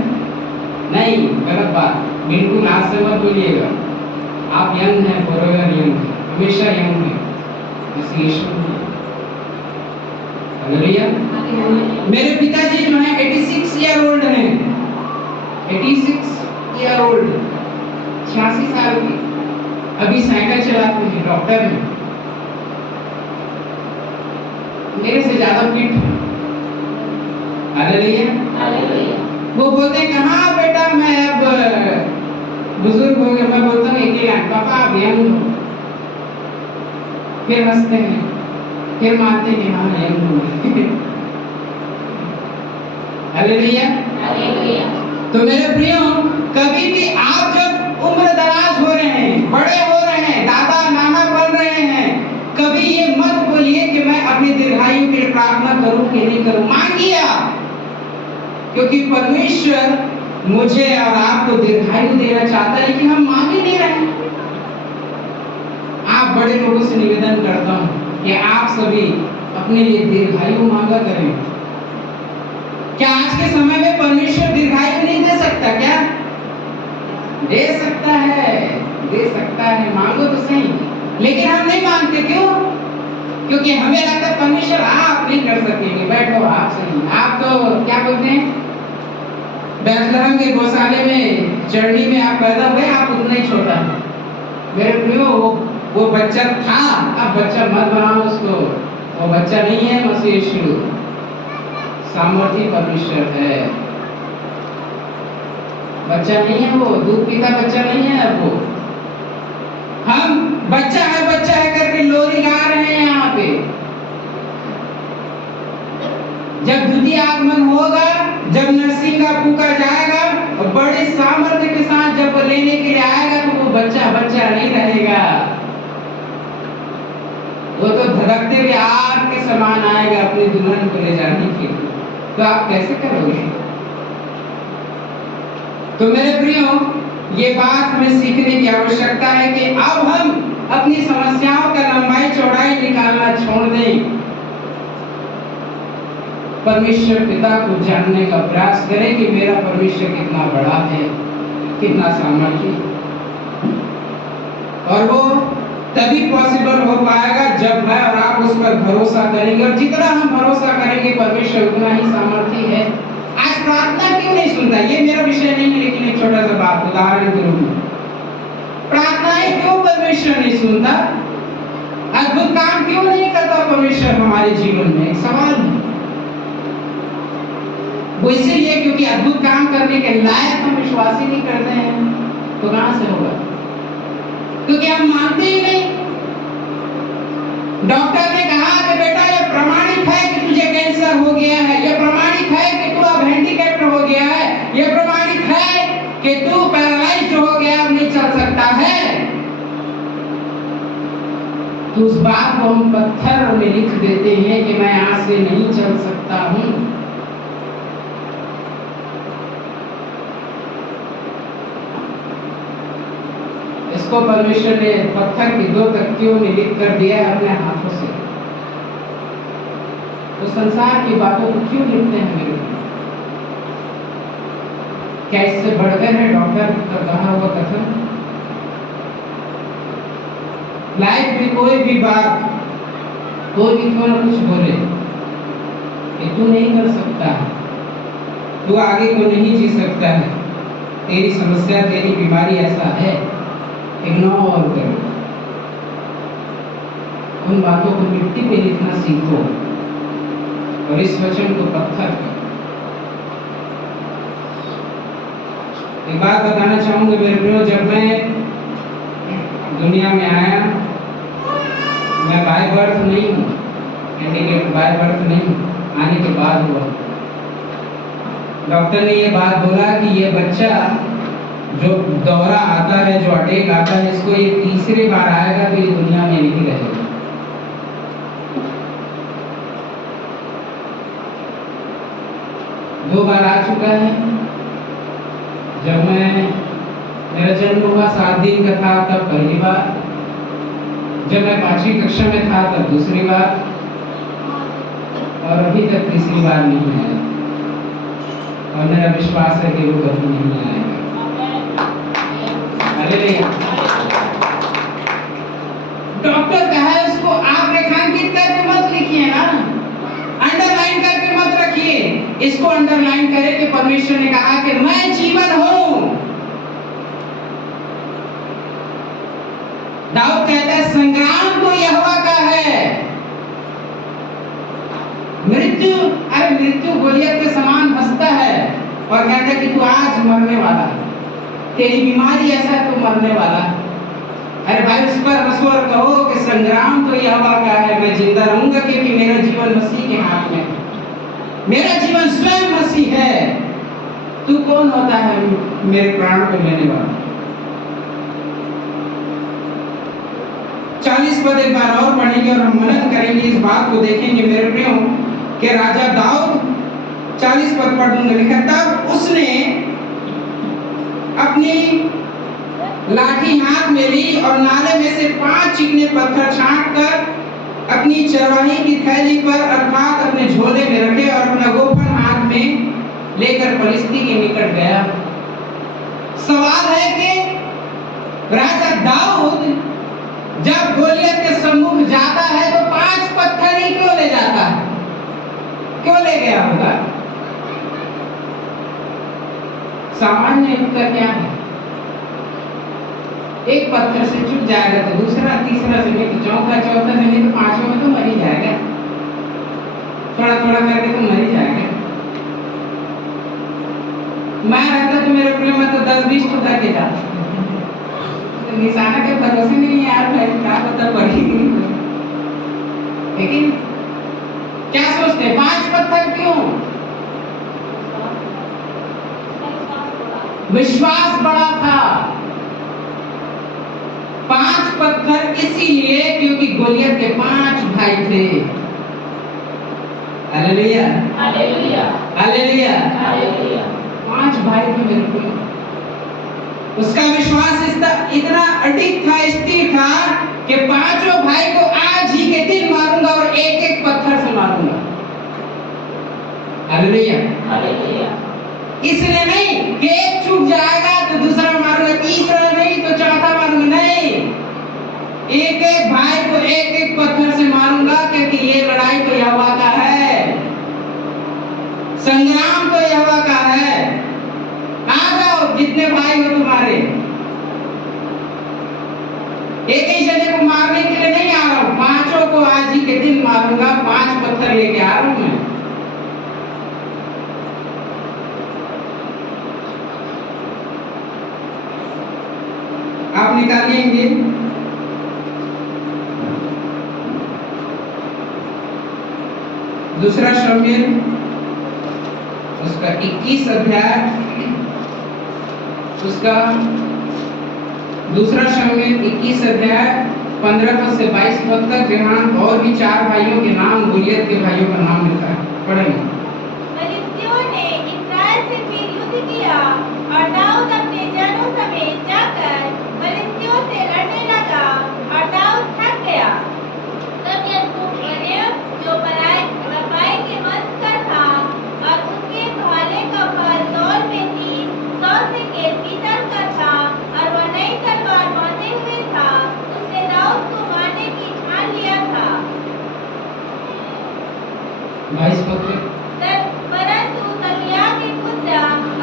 नहीं, गलत बात, बिल्कुल आज से मत बोलिएगा। आप यंग हैं, फॉरएवर यंग, हमेशा यंग हैं। हालेलुया। मेरे पिताजी जो हैं 86 ईयर ओल्ड हैं, 86 ईयर ओल्ड, 86 साल की, अभी साइकिल चलाते हैं, डॉक्टर हैं, मेरे से ज्यादा फिट है। Hallelujah, hallelujah. वो बोलते हैं कहाँ बेटा, मैं अब बुजुर्ग हो गया, मैं बोलता हूँ एक पापा आप यंग हो, फिर हंसते हैं, फिर मानते हैं हाँ यंग हो। Hallelujah, hallelujah. तो मेरे प्रियो, कभी भी आप जब उम्र दराज हो रहे हैं, बड़े हो रहे हैं, दादा नाना बन रहे हैं, कभी ये मत बोलिए कि मैं अपनी दीर्घायु के लिए प्रार्थना करूं कि नहीं करूं। मांगिए, क्योंकि परमेश्वर मुझे और आपको दीर्घायु देना चाहता है, लेकिन हम मांग ही नहीं रहे। आप बड़े लोगों से निवेदन करता हूँ कि आप सभी अपने लिए दीर्घायु मांगा करें। क्या आज के समय में परमेश्वर दीर्घायु नहीं दे सकता? क्या दे सकता है? दे सकता है, मांगो तो सही। लेकिन हम नहीं मांगते, क्यों? क्योंकि हमें लगता है परमेश्वर आप नहीं कर सकेंगे। बैठो, आप सही, आप तो क्या बोलते हैं, बैतलहम के गौशाले में चरनी में आप पैदा हुए, आप उतना ही छोटा है। मेरे प्रियो, वो बच्चा था, अब बच्चा मत बनाओ उसको। वो बच्चा नहीं है, मसीह यीशु सामर्थी परमेश्वर है। बच्चा नहीं है वो, दूध पीता बच्चा नहीं है वो। हम बच्चा है करके लोरी गा रहे हैं यहाँ पे। जब द्वितीय आगमन होगा, जब नरसिंह का फूका जाएगा और बड़े सामर्थ्य के साथ जब वो लेने के लिए आएगा, तो वो बच्चा नहीं रहेगा। वो तो धड़कते हुए आग के समान आएगा अपनी दुल्हन को ले जाने के लिए। तो आप कैसे करोगे? तो मेरे प्रियो, ये बात हमें सीखने की आवश्यकता है कि अब हम अपनी समस्याओं का लंबाई चौड़ाई निकालना छोड़ दें। परमेश्वर पिता को जानने का प्रयास करें कि मेरा परमेश्वर कितना बड़ा है, कितना सामर्थी, और वो तभी पॉसिबल हो पाएगा जब मैं और आप उस पर भरोसा करेंगे। और जितना हम भरोसा करेंगे परमेश्वर उतना ही सामर्थी है। आज प्रार्थना क्यों नहीं सुनता? ये मेरा विषय नहीं है, लेकिन एक छोटा सा बात उदाहरण के रूप में, प्रार्थनाएं क्यों परमेश्वर नहीं सुनता? अद्भुत काम क्यों नहीं करता परमेश्वर हमारे जीवन में? एक सवाल है वो, इसीलिए क्योंकि अद्भुत काम करने के लायक हम विश्वास ही नहीं करते हैं। तो कहां से होगा? क्योंकि हम मानते ही नहीं। डॉक्टर ने कहा कि बेटा ये प्रमाणित है कि तुझे कैंसर हो गया है, ये प्रमाणित है कि तू अब हैंडीकैप्ड हो गया है, ये प्रमाणित है कि तू पैरालाइज्ड हो गया, अब नहीं चल सकता है। तो उस बात को हम पत्थर में लिख देते हैं कि मैं आज से नहीं चल सकता हूं। इसको परमेश्वर ने पत्थर की 2 तख्तियों में लिख कर दिया है अपने हाथों से। तो संसार की बातों को क्यों लिखते हैं मेरे लिए? क्या इससे बढ़कर है डॉक्टर का कहा हुआ कथन? लाइफ में कोई भी बात, कोई भी क्यों ना कुछ बोले कि तू नहीं कर सकता, तू आगे को नहीं जी सकता है, तेरी समस्या, तेरी बीमारी ऐसा है, इग्नोर करो। उन बातों को मिट्टी पे लिखना सीखो और इस वचन को पत्थर पे। एक बात बताना चाहूंगा मेरे प्रियो, जब मैं दुनिया में आया, मैं बाय बर्थ नहीं हूँ, हैंडीकैप्ड बाय बर्थ नहीं हूँ, आने के बाद हुआ। डॉक्टर ने ये बात बोला कि ये बच्चा जो दौरा आता है, जो अटैक आता है, इसको ये तीसरी बार आएगा तो ये दुनिया में नहीं रहेगा। दो बार आ चुका है। जब मेरा जन्म हुआ 7 दिन का था तब पहली बार, जब मैं 5वीं कक्षा में था तब दूसरी बार, और अभी तक तीसरी बार नहीं आया। और मेरा विश्वास है कि वो कभी नहीं आएगा। डॉक्टर कहा है उसको आप रेखांकित करके मत लिखिए ना, अंडरलाइन करके मत रखिए, इसको अंडरलाइन करें कि परमेश्वर ने कहा कि मैं जीवन हूं। दाऊद कहता है संग्राम तो यहोवा का है। मृत्यु गोलियत के समान हंसता है और कहता है कि तू आज मरने वाला है, तेरी बीमारी ऐसा है तू मरने वाला है। अरे भाई उस पर मसवर कहो कि संग्राम तो यहोवा का है, मैं जिंदा रहूंगा क्योंकि मेरा जीवन मसीह के हाथ में है, मेरा जीवन स्वयं मसीह है। तू कौन होता है मेरे प्राण को लेने वाला? 40 पद एक बार और पढ़ेंगे और हम मनन करेंगे, इस बात को देखेंगे मेरे प्रियो कि राजा दाऊद 40 पद पढ़ दूंगा। लिखा तब उसने अपनी लाठी लाठी हाथ में ली और नाले में से 5 चिकने पत्थर छांटकर अपनी चरवाही की थैली पर अर्थात अपने झोले में रखे और अपना गोफन हाथ में लेकर फलिस्ती के निकट गया। सवाल है कि राजा दाऊद जब गोलियत के सम्मुख जाता है तो 5 पत्थर ही क्यों ले जाता है? क्यों ले गया होगा? सामान्य उत्तर क्या है? एक पत्थर से चुप जाएगा तो दूसरा, तीसरा से नहीं, चौथा से नहीं तो 5वें में तो मर ही जाएगा। थोड़ा थोड़ा करके तो मर ही जाएगा। मैं रहता तो मेरे प्रिय में तो 10-20 तो तक जाता। तो निशाना के भरोसे नहीं यार भाई, क्या पता पड़ेगी। लेकिन क्या सोचते 5 पत्थर क्यों? विश्वास बड़ा था। 5 पत्थर इसीलिए क्योंकि गोलियत के 5 भाई थे। Hallelujah, hallelujah, hallelujah, hallelujah. 5 भाई थे मेरे को। उसका विश्वास इतना अडिग था, स्थिर था कि 5 भाई को आज ही के दिन मारूंगा और एक-एक पत्थर से मारूंगा। Hallelujah, hallelujah. इसलिए नहीं कि एक छूट जाएगा तो दूसरा मारूंगा, तीसरा नहीं तो चौथा मारूंगा, नहीं, एक-एक भाई को एक-एक पत्थर से मारूंगा क्योंकि ये लड़ाई तो यहोवा का है, संग्राम तो यहोवा का है। आ जाओ जितने भाई हो तुम्हारे, एक ही जने को मारने के लिए नहीं आ रहा हूं, 5 को आज ही के दिन मारूंगा। 5 पत्थर लेके आ रहा हूं मैं। आप निकालिएंगे दूसरा शमूएल उसका 21 अध्याय, उसका दूसरा शमूएल 21 अध्याय 15 पद से 22 पद तक, जहाँ और भी 4 भाइयों के नाम, गोलियत के भाइयों का नाम लिखा है। पढ़ेंगे। फिलिस्तियों ने इस्राएल से फिर युद्ध किया और दाऊद अपने जनों समेत जाकर फिलिस्तियों से लड़ने लगा और दाऊद थक गया। तब यहोशू जो रफाई के वंश का था और उसके भाले का भार तौल में 300 शेकेल पीतल का था और वह नई तलवार बांधे हुए था, उसने दाऊद को मारने की ठान लिया था। 22 पद पे परंतु तरूया के पुत्र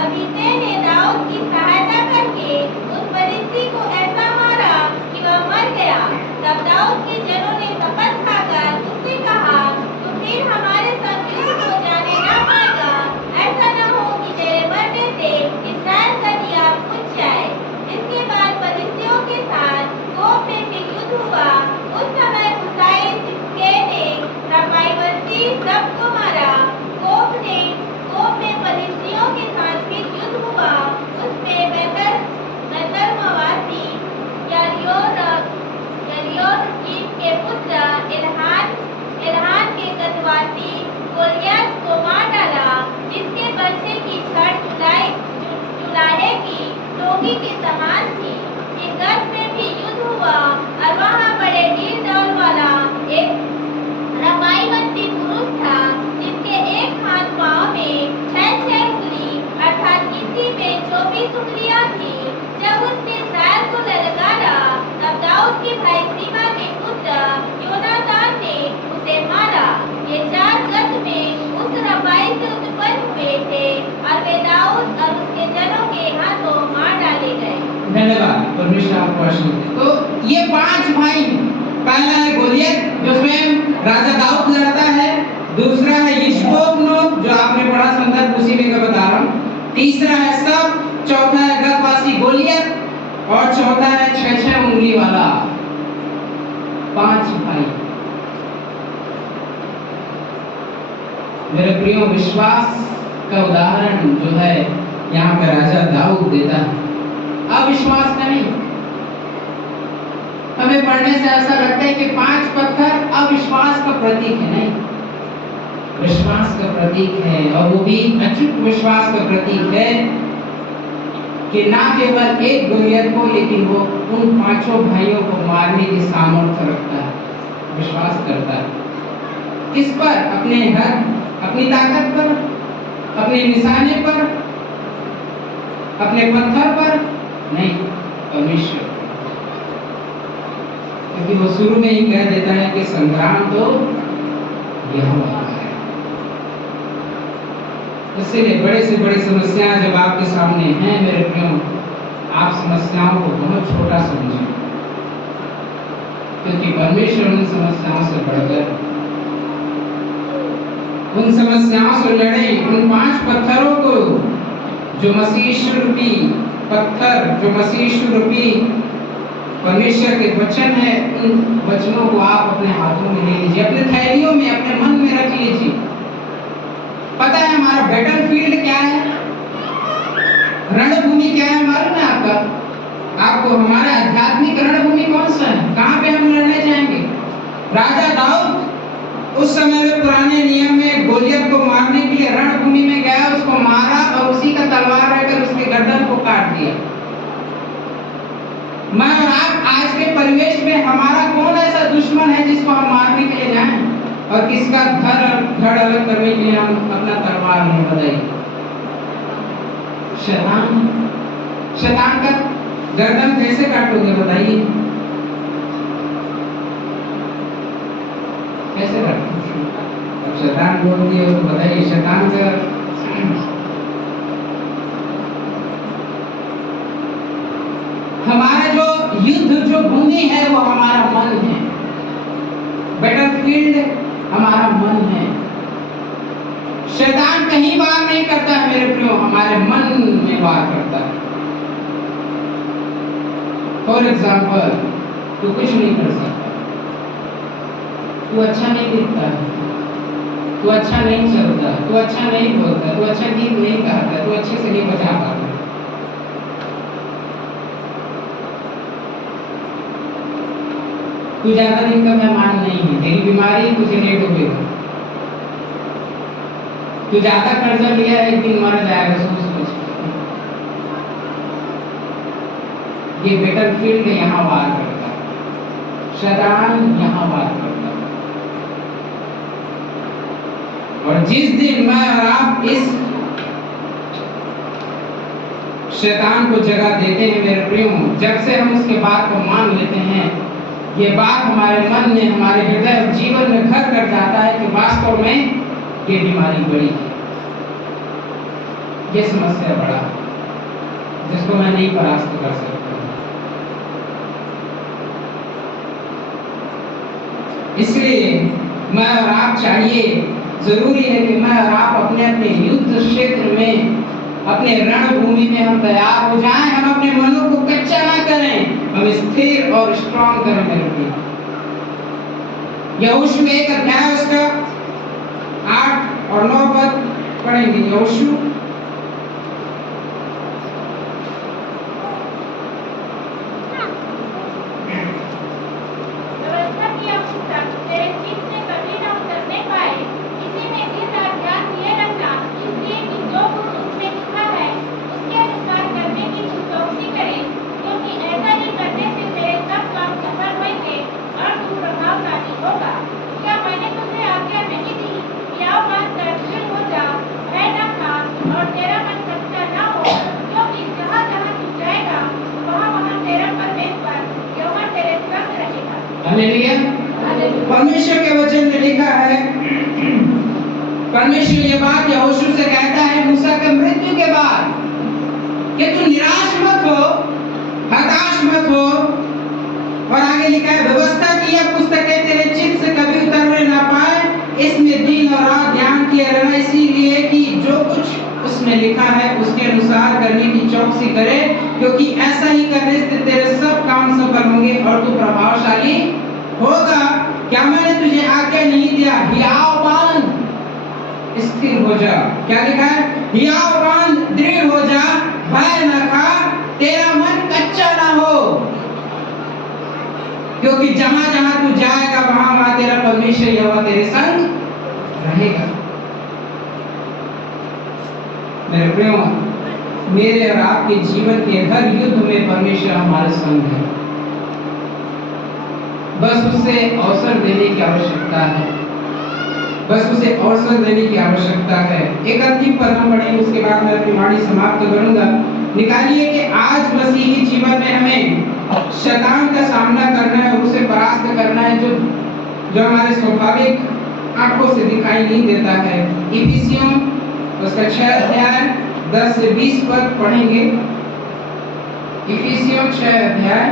अबीशै ने दाऊद की सहायता करके उस फलिस्ती को ऐसा मारा कि वह मर गया। तब दाऊद के जनों ने शपथ खाकर उससे कहा, तू फिर हमारे संग युद्ध को जाने न पाएगा। ऐसा न हो कि तेरे मरने से इस्राएल का दिया बुझ जाए। इसके बाद फलिस्तियों के साथ गोब में फिर युद्ध हुआ। उस समय हुशाई ने रफाईवंशी सबको मारा। गोब में फलिस्तियों के साथ फिर युद्ध हुआ। उसमें बेतलमवासी यरियोरकीम के पुत्र एलहान के गतवासी गोलियत को मार डाला, जिसके बच्चे की छड़ चुलाहे की टोंगी के समान थी। गत में भी युद्ध हुआ और वहाँ बड़े ढील डौल वाला एक रफाईवंशी पुरुष था, जिसके एक हाथ पांव में 6 उंगली अर्थात गिनती में 24 उंगलियां थी। जब उसने इस्राएल को ललकारा, तब दाऊद के भाई सीमा के पुत्र योनातान ने उसे मारा। ये 4 गत में उस रफाई से उत्पन्न हुए थे और वे दाऊद और उसके जनों के हाथों मार डाले गए। धन्यवाद, परमेश्वर आपको आशीष दे। तो ये 5 भाई, पहला है गोलियत जो स्वयं राजा दाऊद लड़ता है, दूसरा है यिशबोबनोब जो आपने पढ़ा, संदर्भ उसी में का बता रहा हूँ, तीसरा है सब, चौथा है गतवासी गोलियत और चौथा है 6 उंगली वाला। 5 भाई। मेरे प्रियो, विश्वास का उदाहरण जो है यहाँ पे राजा दाऊद देता है, अविश्वास का नहीं। हमें पढ़ने से ऐसा लगता है कि 5 पत्थर अविश्वास का प्रतीक है, नहीं, विश्वास का प्रतीक है, और वो भी अचूक विश्वास का प्रतीक है। कि ना केवल एक गोलियत को, लेकिन वो उन 5 भाइयों को मारने की सामर्थ्य रखता है, विश्वास करता है। किस पर? अपने हक, अपनी ताकत पर, अपने निशाने पर, अपने पत्थर पर नहीं, परमेश्वर। क्योंकि वो शुरू में ही कह देता है कि संग्राम तो यहोवा का है। इसलिए बड़े से बड़ी समस्याएं जब आपके सामने हैं मेरे प्रियो, आप समस्याओं को बहुत छोटा समझें, क्योंकि परमेश्वर उन समस्याओं से बढ़कर उन समस्याओं से लड़े। उन 5 पत्थरों को, जो मसीह यीशु रूपी पत्थर, जो मसीह यीशु रूपी परमेश्वर के वचन है, उन वचनों को आप अपने हाथों में ले लीजिए, अपने थैलियों में, अपने मन में रख लीजिए। पता है हमारा बैटलफील्ड क्या है, रणभूमि क्या है, मालूम है आपको हमारा आध्यात्मिक रणभूमि कौन सा है, कहाँ पे हम लड़ने जाएंगे? राजा दाऊद उस समय में पुराने नियम में गोलियत को मारने के लिए रणभूमि में गया, उसको मारा और उसी का तलवार रहकर उसके गर्दन को काट दिया। मैं और आप आज के परिवेश में हमारा कौन ऐसा दुश्मन है जिसको हम मारने के लिए जाएं, और किसका धड़ अलग करने के लिए हम अपना तलवार नहीं बढ़ाएं? शैतान का गर्दन कैसे काटोगे बताइए? कैसे काटोगे? अब शैतान बोल दिया तो बताइए, शैतान का हमारा जो युद्ध, जो भूमि है, वो हमारा मन है। बैटलफील्ड हमारा मन है। शैतान कहीं वार नहीं करता है मेरे प्रियो, हमारे मन में वार करता है। फॉर एग्जाम्पल, तू कुछ नहीं कर सकता, तू अच्छा नहीं दिखता है, तू अच्छा नहीं चलता, तू अच्छा नहीं बोलता, तू अच्छा गीत नहीं गाता, तू अच्छे से नहीं बजा पाता। तू ज्यादा दिन का मेहमान नहीं है, तेरी बीमारी तुझे नहीं डूबेगा। तू ज्यादा कर्जा लिया, एक दिन मर जाएगा, सोच। ये बैटलफील्ड यहाँ वार करता है, शैतान यहाँ वार करता है। और जिस दिन मैं और आप इस शैतान को जगह देते हैं मेरे प्रियो, जब से हम उसके बात को मान लेते हैं, ये बात हमारे मन में, हमारे हृदय और जीवन में घर कर जाता है कि वास्तव में ये बीमारी बड़ी है, ये समस्या बड़ा है, जिसको मैं नहीं परास्त कर सकता। इसलिए मैं और आप चाहिए, जरूरी है कि मैं और आप अपने अपने युद्ध क्षेत्र में, अपने रणभूमि में हम तैयार हो जाएं। हम अपने मनों को कच्चा ना करें, हम स्थिर और स्ट्रांग करें मेरे प्रिय। यहोशू 1 अध्याय उसका 8 और 9 पद पढ़ेंगे। यहोशू परमेश्वर के वचन में लिखा है, परमेश्वर ये बात यहोशू से कहता है मूसा के मृत्यु के बाद कि तू निराश मत हो, हताश मत हो। और आगे लिखा है, व्यवस्था की यह पुस्तकें तेरे चित्त से कभी उतरने ना पाए, इसमें दिन और रात ध्यान किए रहना, इसीलिए कि जो कुछ उसमें लिखा है उसके अनुसार करने की चौकसी करे, क्योंकि ऐसा ही करने से तेरे सब काम सफल होंगे और तू प्रभावशाली होगा। क्या मैंने तुझे आज्ञा नहीं दिया? हियाव बांध, स्थिर हो जा। क्या लिखा है? हियाव बांध, दृढ़ हो जा, भय न खा, तेरा मन कच्चा ना हो, क्योंकि जहां जहां तू जाएगा वहां वहां तेरा परमेश्वर यहोवा तेरे संग रहेगा। मेरे प्रियो, मेरे और आपके जीवन के हर युद्ध में परमेश्वर हमारे संग है। बस उसे अवसर देने की आवश्यकता है, बस उसे अवसर देने की आवश्यकता है। एक अंतिम पद हम पढ़ेंगे, उसके बाद मैं अपनी वाणी समाप्त करूंगा। निकालिए कि आज मसीही जीवन में हमें शैतान का सामना करना है और उसे परास्त करना है, जो हमारे स्वाभाविक आंखों से दिखाई नहीं देता है। इफिसियों उसका 6 अध्याय 10 से 20 पद पढ़ेंगे। इफिसियों 6 अध्याय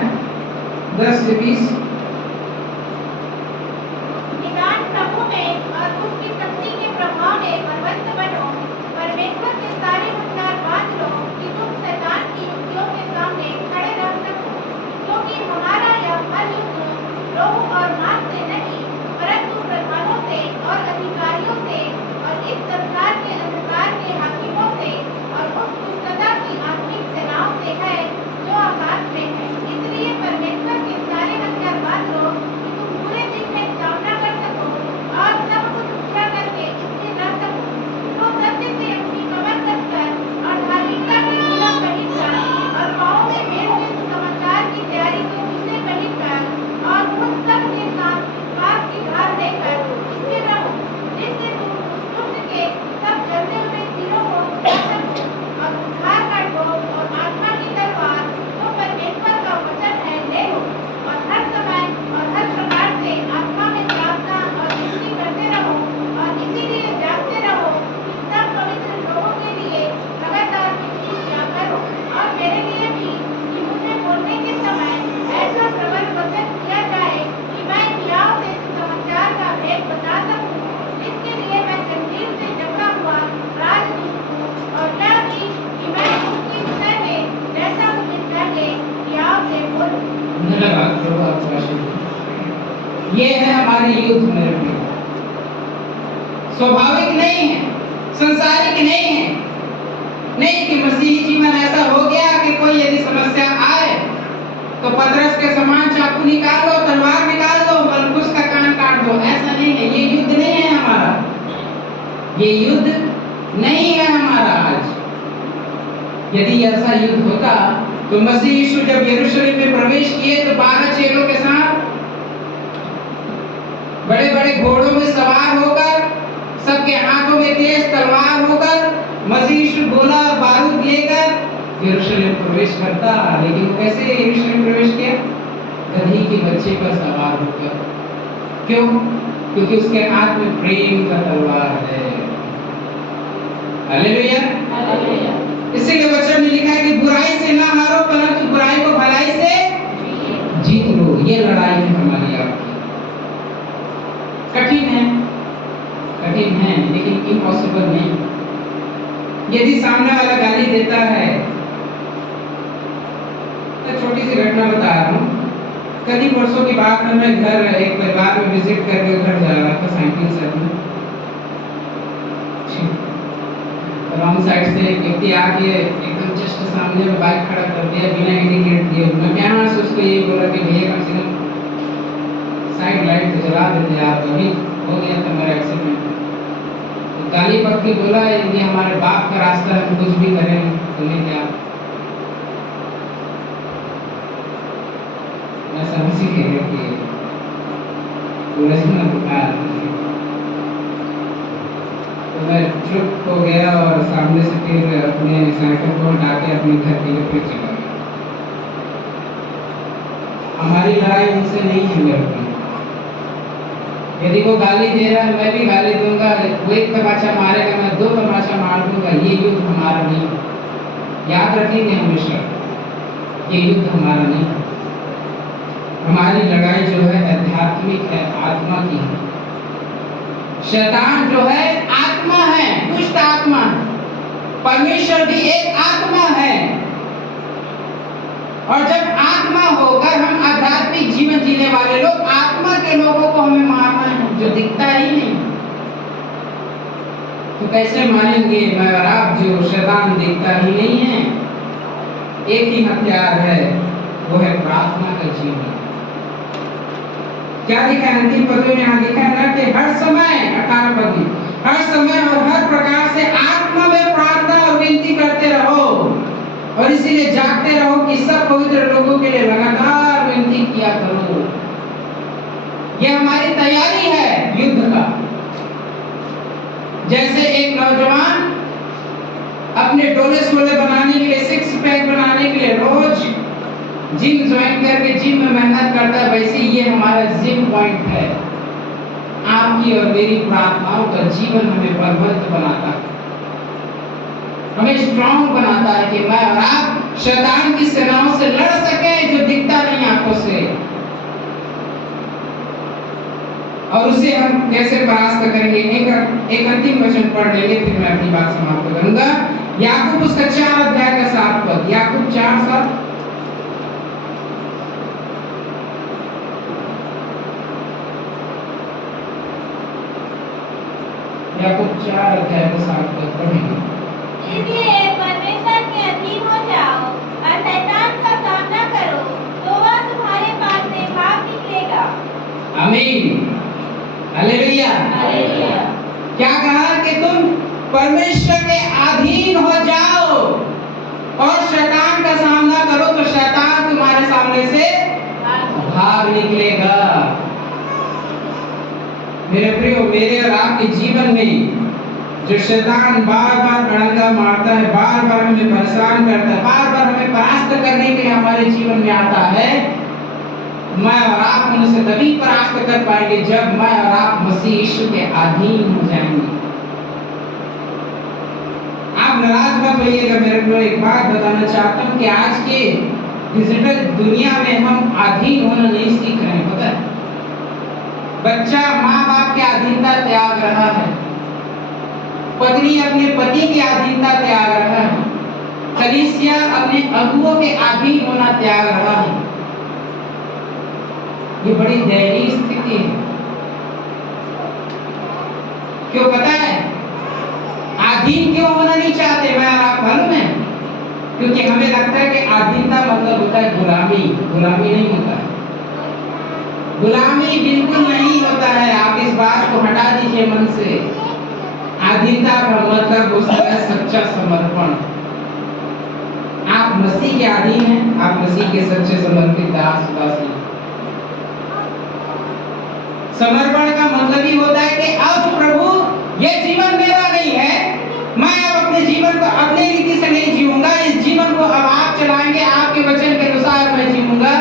10 से 20। निदान प्रभु में और उसकी शक्ति के प्रभाव में बलवन्त बनो, परमेश्वर के सारे हथियार बांध लो कि तुम शैतान की युक्तियों के सामने खड़े रह सको, क्योंकि हमारा यह हर युद्ध लोह और मांस से नहीं, परंतु प्रधानों से और अधिकारियों से और इस संसार के अंधकार के हाकिमों से और उस दुष्टता की आत्मिक सेनाओं से है जो आकाश में है। इसलिए परमेश्वर के सारे हथियार बांध लो कि तुम बुरे दिन में सामना कर सको और सब कुछ पूरा करके स्थिर रह सको। तो सत्य से अपनी कमर कसकर और धार्मिकता की ढाल पहनकर और पाँव में मेल के सुसमाचार की तैयारी के जूते पहनकर और उन सब के साथ विश्वास की ढाल लेकर स्थिर रहो, जिससे तुम दुष्ट के सब जलते हुए तीरों को उड़ा सको और उद्धार का ढोल और आत्मा की तलवार जो परमेश्वर का वचन है ले लो, और हर समय और हर प्रकार से आत्मा में प्रार्थना और विनती करते रहो और इसीलिए जागते रहो कि सब पवित्र लोगों के लिए लगातार विनती किया करो, और मेरे लिए भी कि मुझे बोलने के समय ऐसा प्रबल वचन किया जाए कि मैं हियाव से सुसमाचार का भेद बता सकूं, इसके लिए मैं जंजीर से जकड़ा हुआ राजदूत हूँ, और यह भी कि मैं उसके विषय में जैसा मुझे चाहिए हियाव से बोलूं। धन्यवाद प्रभु, आपका आशीर्वाद हो। ये है हमारे युद्ध मेरे प्रिय, स्वाभाविक नहीं है, संसारिक नहीं है। नहीं कि मसीही जीवन ऐसा हो गया कि कोई यदि समस्या आए तो पतरस के समान चाकू निकाल लो, तलवार निकाल लो, बलकुश का कान काट दो, ऐसा नहीं है। ये युद्ध नहीं है हमारा, ये युद्ध नहीं है हमारा आज। यदि ऐसा युद्ध होता तो मसीह यीशु जब यरूशलेम में प्रवेश किए तो 12 चेलों के साथ बड़े बड़े घोड़ों में सवार होकर, सबके हाथों में तेज तलवार होकर मसीह यीशु गोला बारूद लेकर यरूशलेम प्रवेश करता। लेकिन वो कैसे यरूशलेम प्रवेश किया? गधी के बच्चे पर सवार होकर। क्यों? क्योंकि उसके हाथ में प्रेम का तलवार है। हालेलुया। इसीलिए वचन में लिखा है कि बुराई से ना हारो, परंतु बुराई को भलाई से जीत लो। ये लड़ाई है हमारी आपकी। कठिन है लेकिन इम्पॉसिबल नहीं। यदि सामने वाला गाली देता है, तो छोटी सी घटना बता रहा हूँ। कल ही परसों की बात में मैं घर एक परिवार में विजिट करके घर जा रहा था साइकिल से अपने। रॉन्ग साइड से एक व्यक्ति आके एकदम जस्ट सामने में बाइक खड़ा कर दिया बिना इंडिकेट दिए। मैं ध्यान से उसको ये बोला कि भैया कम से कम साइड लाइट तो जला देते आप, अभी हो गया था मेरा एक्सीडेंट। तो गाली बक के बोला ये हमारे बाप का रास्ता है, कुछ भी करें तुम्हें क्या। मैं समझ ही गया कि उलझना बेकार। तो मैं चुप हो गया और सामने से फिर अपने साइकिल को हटा के अपने घर के लिए फिर चला गया। हमारी लड़ाई उनसे नहीं है मेरे को। यदि वो गाली दे रहा है मैं भी गाली दूंगा, वो एक तमाचा मारेगा मैं 2 तमाचा मार दूंगा। ये युद्ध हमारा नहीं। याद रखेंगे हमेशा, ये युद्ध हमारा नहीं। हमारी लड़ाई जो है आध्यात्मिक है, आत्मा की है। शैतान जो है आत्मा है, दुष्ट आत्मा। परमेश्वर भी एक आत्मा है, और जब आत्मा होकर हम आध्यात्मिक जीवन जीने वाले लोग, आत्मा के लोगों को हमें मारना है जो दिखता ही नहीं। तो कैसे मारेंगे मैं और आप जो शैतान दिखता ही नहीं है? एक ही हथियार है, वो है प्रार्थना का जीवन। क्या लिखा है अंतिम पद में? यहाँ लिखा है ना कि हर समय 18 पद में हर समय और हर प्रकार से आत्मा में प्रार्थना और विनती करते रहो। और इसीलिए जागते रहो कि सब पवित्र लोगों के लिए लगातार विनती किया करो। यह हमारी तैयारी है युद्ध का। जैसे एक नौजवान अपने डोले शोले बनाने के लिए, सिक्स पैक बनाने के लिए रोज जिम ज्वाइन करके जिम में मेहनत करता है, वैसे ये हमारा जिम पॉइंट है। आपकी और मेरी प्रार्थनाओं का जीवन हमें बलवंत बनाता है, हमें स्ट्रांग बनाता है कि मैं और आप शैतान की सेनाओं से लड़ सके जो दिखता नहीं आंखों से, और उसे हम कैसे परास्त करेंगे। एक अंतिम वचन पढ़ लेंगे, फिर मैं अपनी बात समाप्त करूंगा। याकूब उसका 4 अध्याय का 7 पद, याकूब 4:7। याकूब 4 अध्याय का 7 पद पढ़ेंगे। इसलिए परमेश्वर के अधीन हो जाओ और शैतान का सामना करो, तो वह तुम्हारे पास से भाग निकलेगा। आमीन, हालेलुया। हालेलुया। क्या कहा कि तुम परमेश्वर के अधीन हो जाओ और शैतान का सामना करो, तो शैतान तुम्हारे सामने से भाग निकलेगा। मेरे प्रियो, मेरे और आपके जीवन में जो शैतान बार बार अड़ंगा मारता है, बार बार हमें परेशान करता है, बार बार हमें परास्त करने के लिए हमारे जीवन में आता है, मैं और आप उनसे तभी परास्त कर पाएंगे जब मैं और आप मसीह यीशु के अधीन हो जाएंगे। आप नाराज मत होइएगा, मेरे को एक बात बताना चाहता हूँ कि आज के डिजिटल दुनिया में हम अधीन होना नहीं सीख रहे हैं। पता है, बच्चा माँ बाप के अधीनता त्याग रहा है, पत्नी अपने पति की अधीनता त्याग रहा है, कलीसिया अपने अगुओं के अधीन होना त्याग रहा है। ये बड़ी दयनीय स्थिति है। क्यों पता है? अधीन क्यों होना नहीं चाहते मैं और आप मालूम है? क्योंकि हमें लगता है कि अधीनता मतलब होता है गुलामी। गुलामी नहीं होता है, गुलामी बिल्कुल नहीं होता है। आप इस बात को हटा दीजिए मन से। अधीनता का मतलब होता है सच्चा समर्पण। आप मसीह के अधीन हैं, आप मसीह के सच्चे समर्पित दास दासी। समर्पण का मतलब ही होता है कि अब प्रभु ये जीवन मेरा नहीं है, मैं अब अपने जीवन को अपनी रीति से नहीं जीऊंगा, इस जीवन को अब आप चलाएंगे, आपके वचन के अनुसार मैं जीऊंगा।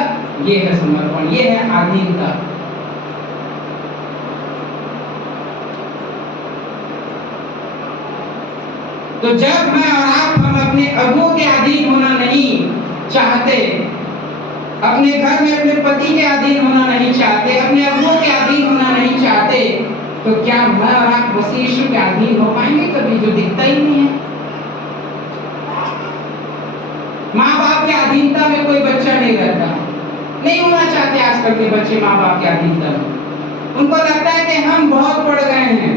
ये है समर्पण, ये है अधीनता। तो जब मैं और आप हम अपने अगुओं के अधीन होना नहीं चाहते, अपने घर में अपने पति के अधीन होना नहीं चाहते, अपने अगुओं के अधीन होना नहीं चाहते, तो क्या मैं और आप मसीह यीशु के अधीन हो पाएंगे कभी? जो दिखता ही नहीं है। माँ बाप के अधीनता में कोई बच्चा नहीं रहता, नहीं होना चाहते आजकल के बच्चे माँ बाप के अधीनता में। उनको लगता है कि हम बहुत पढ़ गए हैं।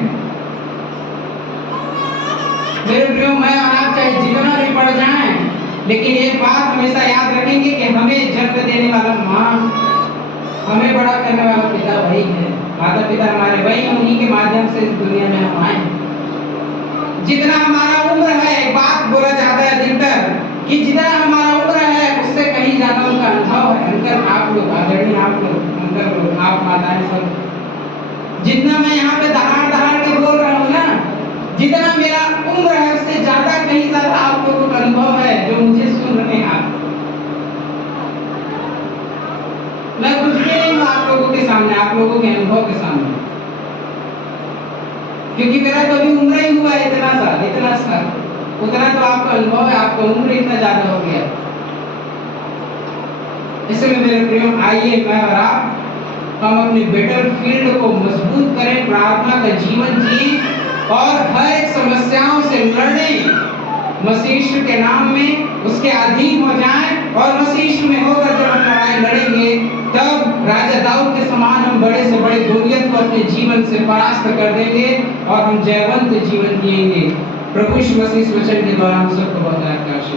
मेरे प्रियो, मैं और आप चाहे जितना भी पढ़ जाएं, लेकिन एक बात हमेशा याद रखेंगे कि हमें जन्म देने वाला माँ, हमें बड़ा करने वाला पिता वही है। माता पिता हमारे वही, उन्हीं के माध्यम से इस दुनिया में हम आए। जितना हमारा उम्र है, एक बात बोला जाता है अधिकतर कि जितना हमारा उम्र है उससे कहीं ज्यादा उनका अनुभव है। अंकल आप लोग, आदरणीय आप लोग, अंकल लोग, आप माताएं सब, जितना मैं यहाँ पे दहाड़ दहाड़ के बोल रहा हूँ ना, जितना मेरा उम्र है उससे ज्यादा कहीं ज्यादा आप लोगों का अनुभव है जो मुझे सुन रहे हैं। आप, मैं कुछ भी नहीं हूँ आप लोगों के सामने, आप लोगों के अनुभव के सामने, क्योंकि मेरा तो अभी उम्र ही हुआ है इतना सा, उतना तो आपका अनुभव है, आपका उम्र इतना ज्यादा हो गया। इसलिए मेरे प्रियो, आइए मैं और आप हम अपने बैटल फील्ड को मजबूत करें, प्रार्थना का जीवन जिए और हर एक समस्याओं से लड़े, मसीह यीशु के नाम में उसके अधीन हो जाएं, और मसीह यीशु में होकर जब हम लड़ाई लड़ेंगे तब राजा दाऊद के समान हम बड़े से बड़े गोलियत को अपने जीवन से परास्त कर देंगे और हम जयवंत जीवन जिएंगे। प्रभु यीशु मसीह इस वचन के द्वारा हम सबको बहुत आशीष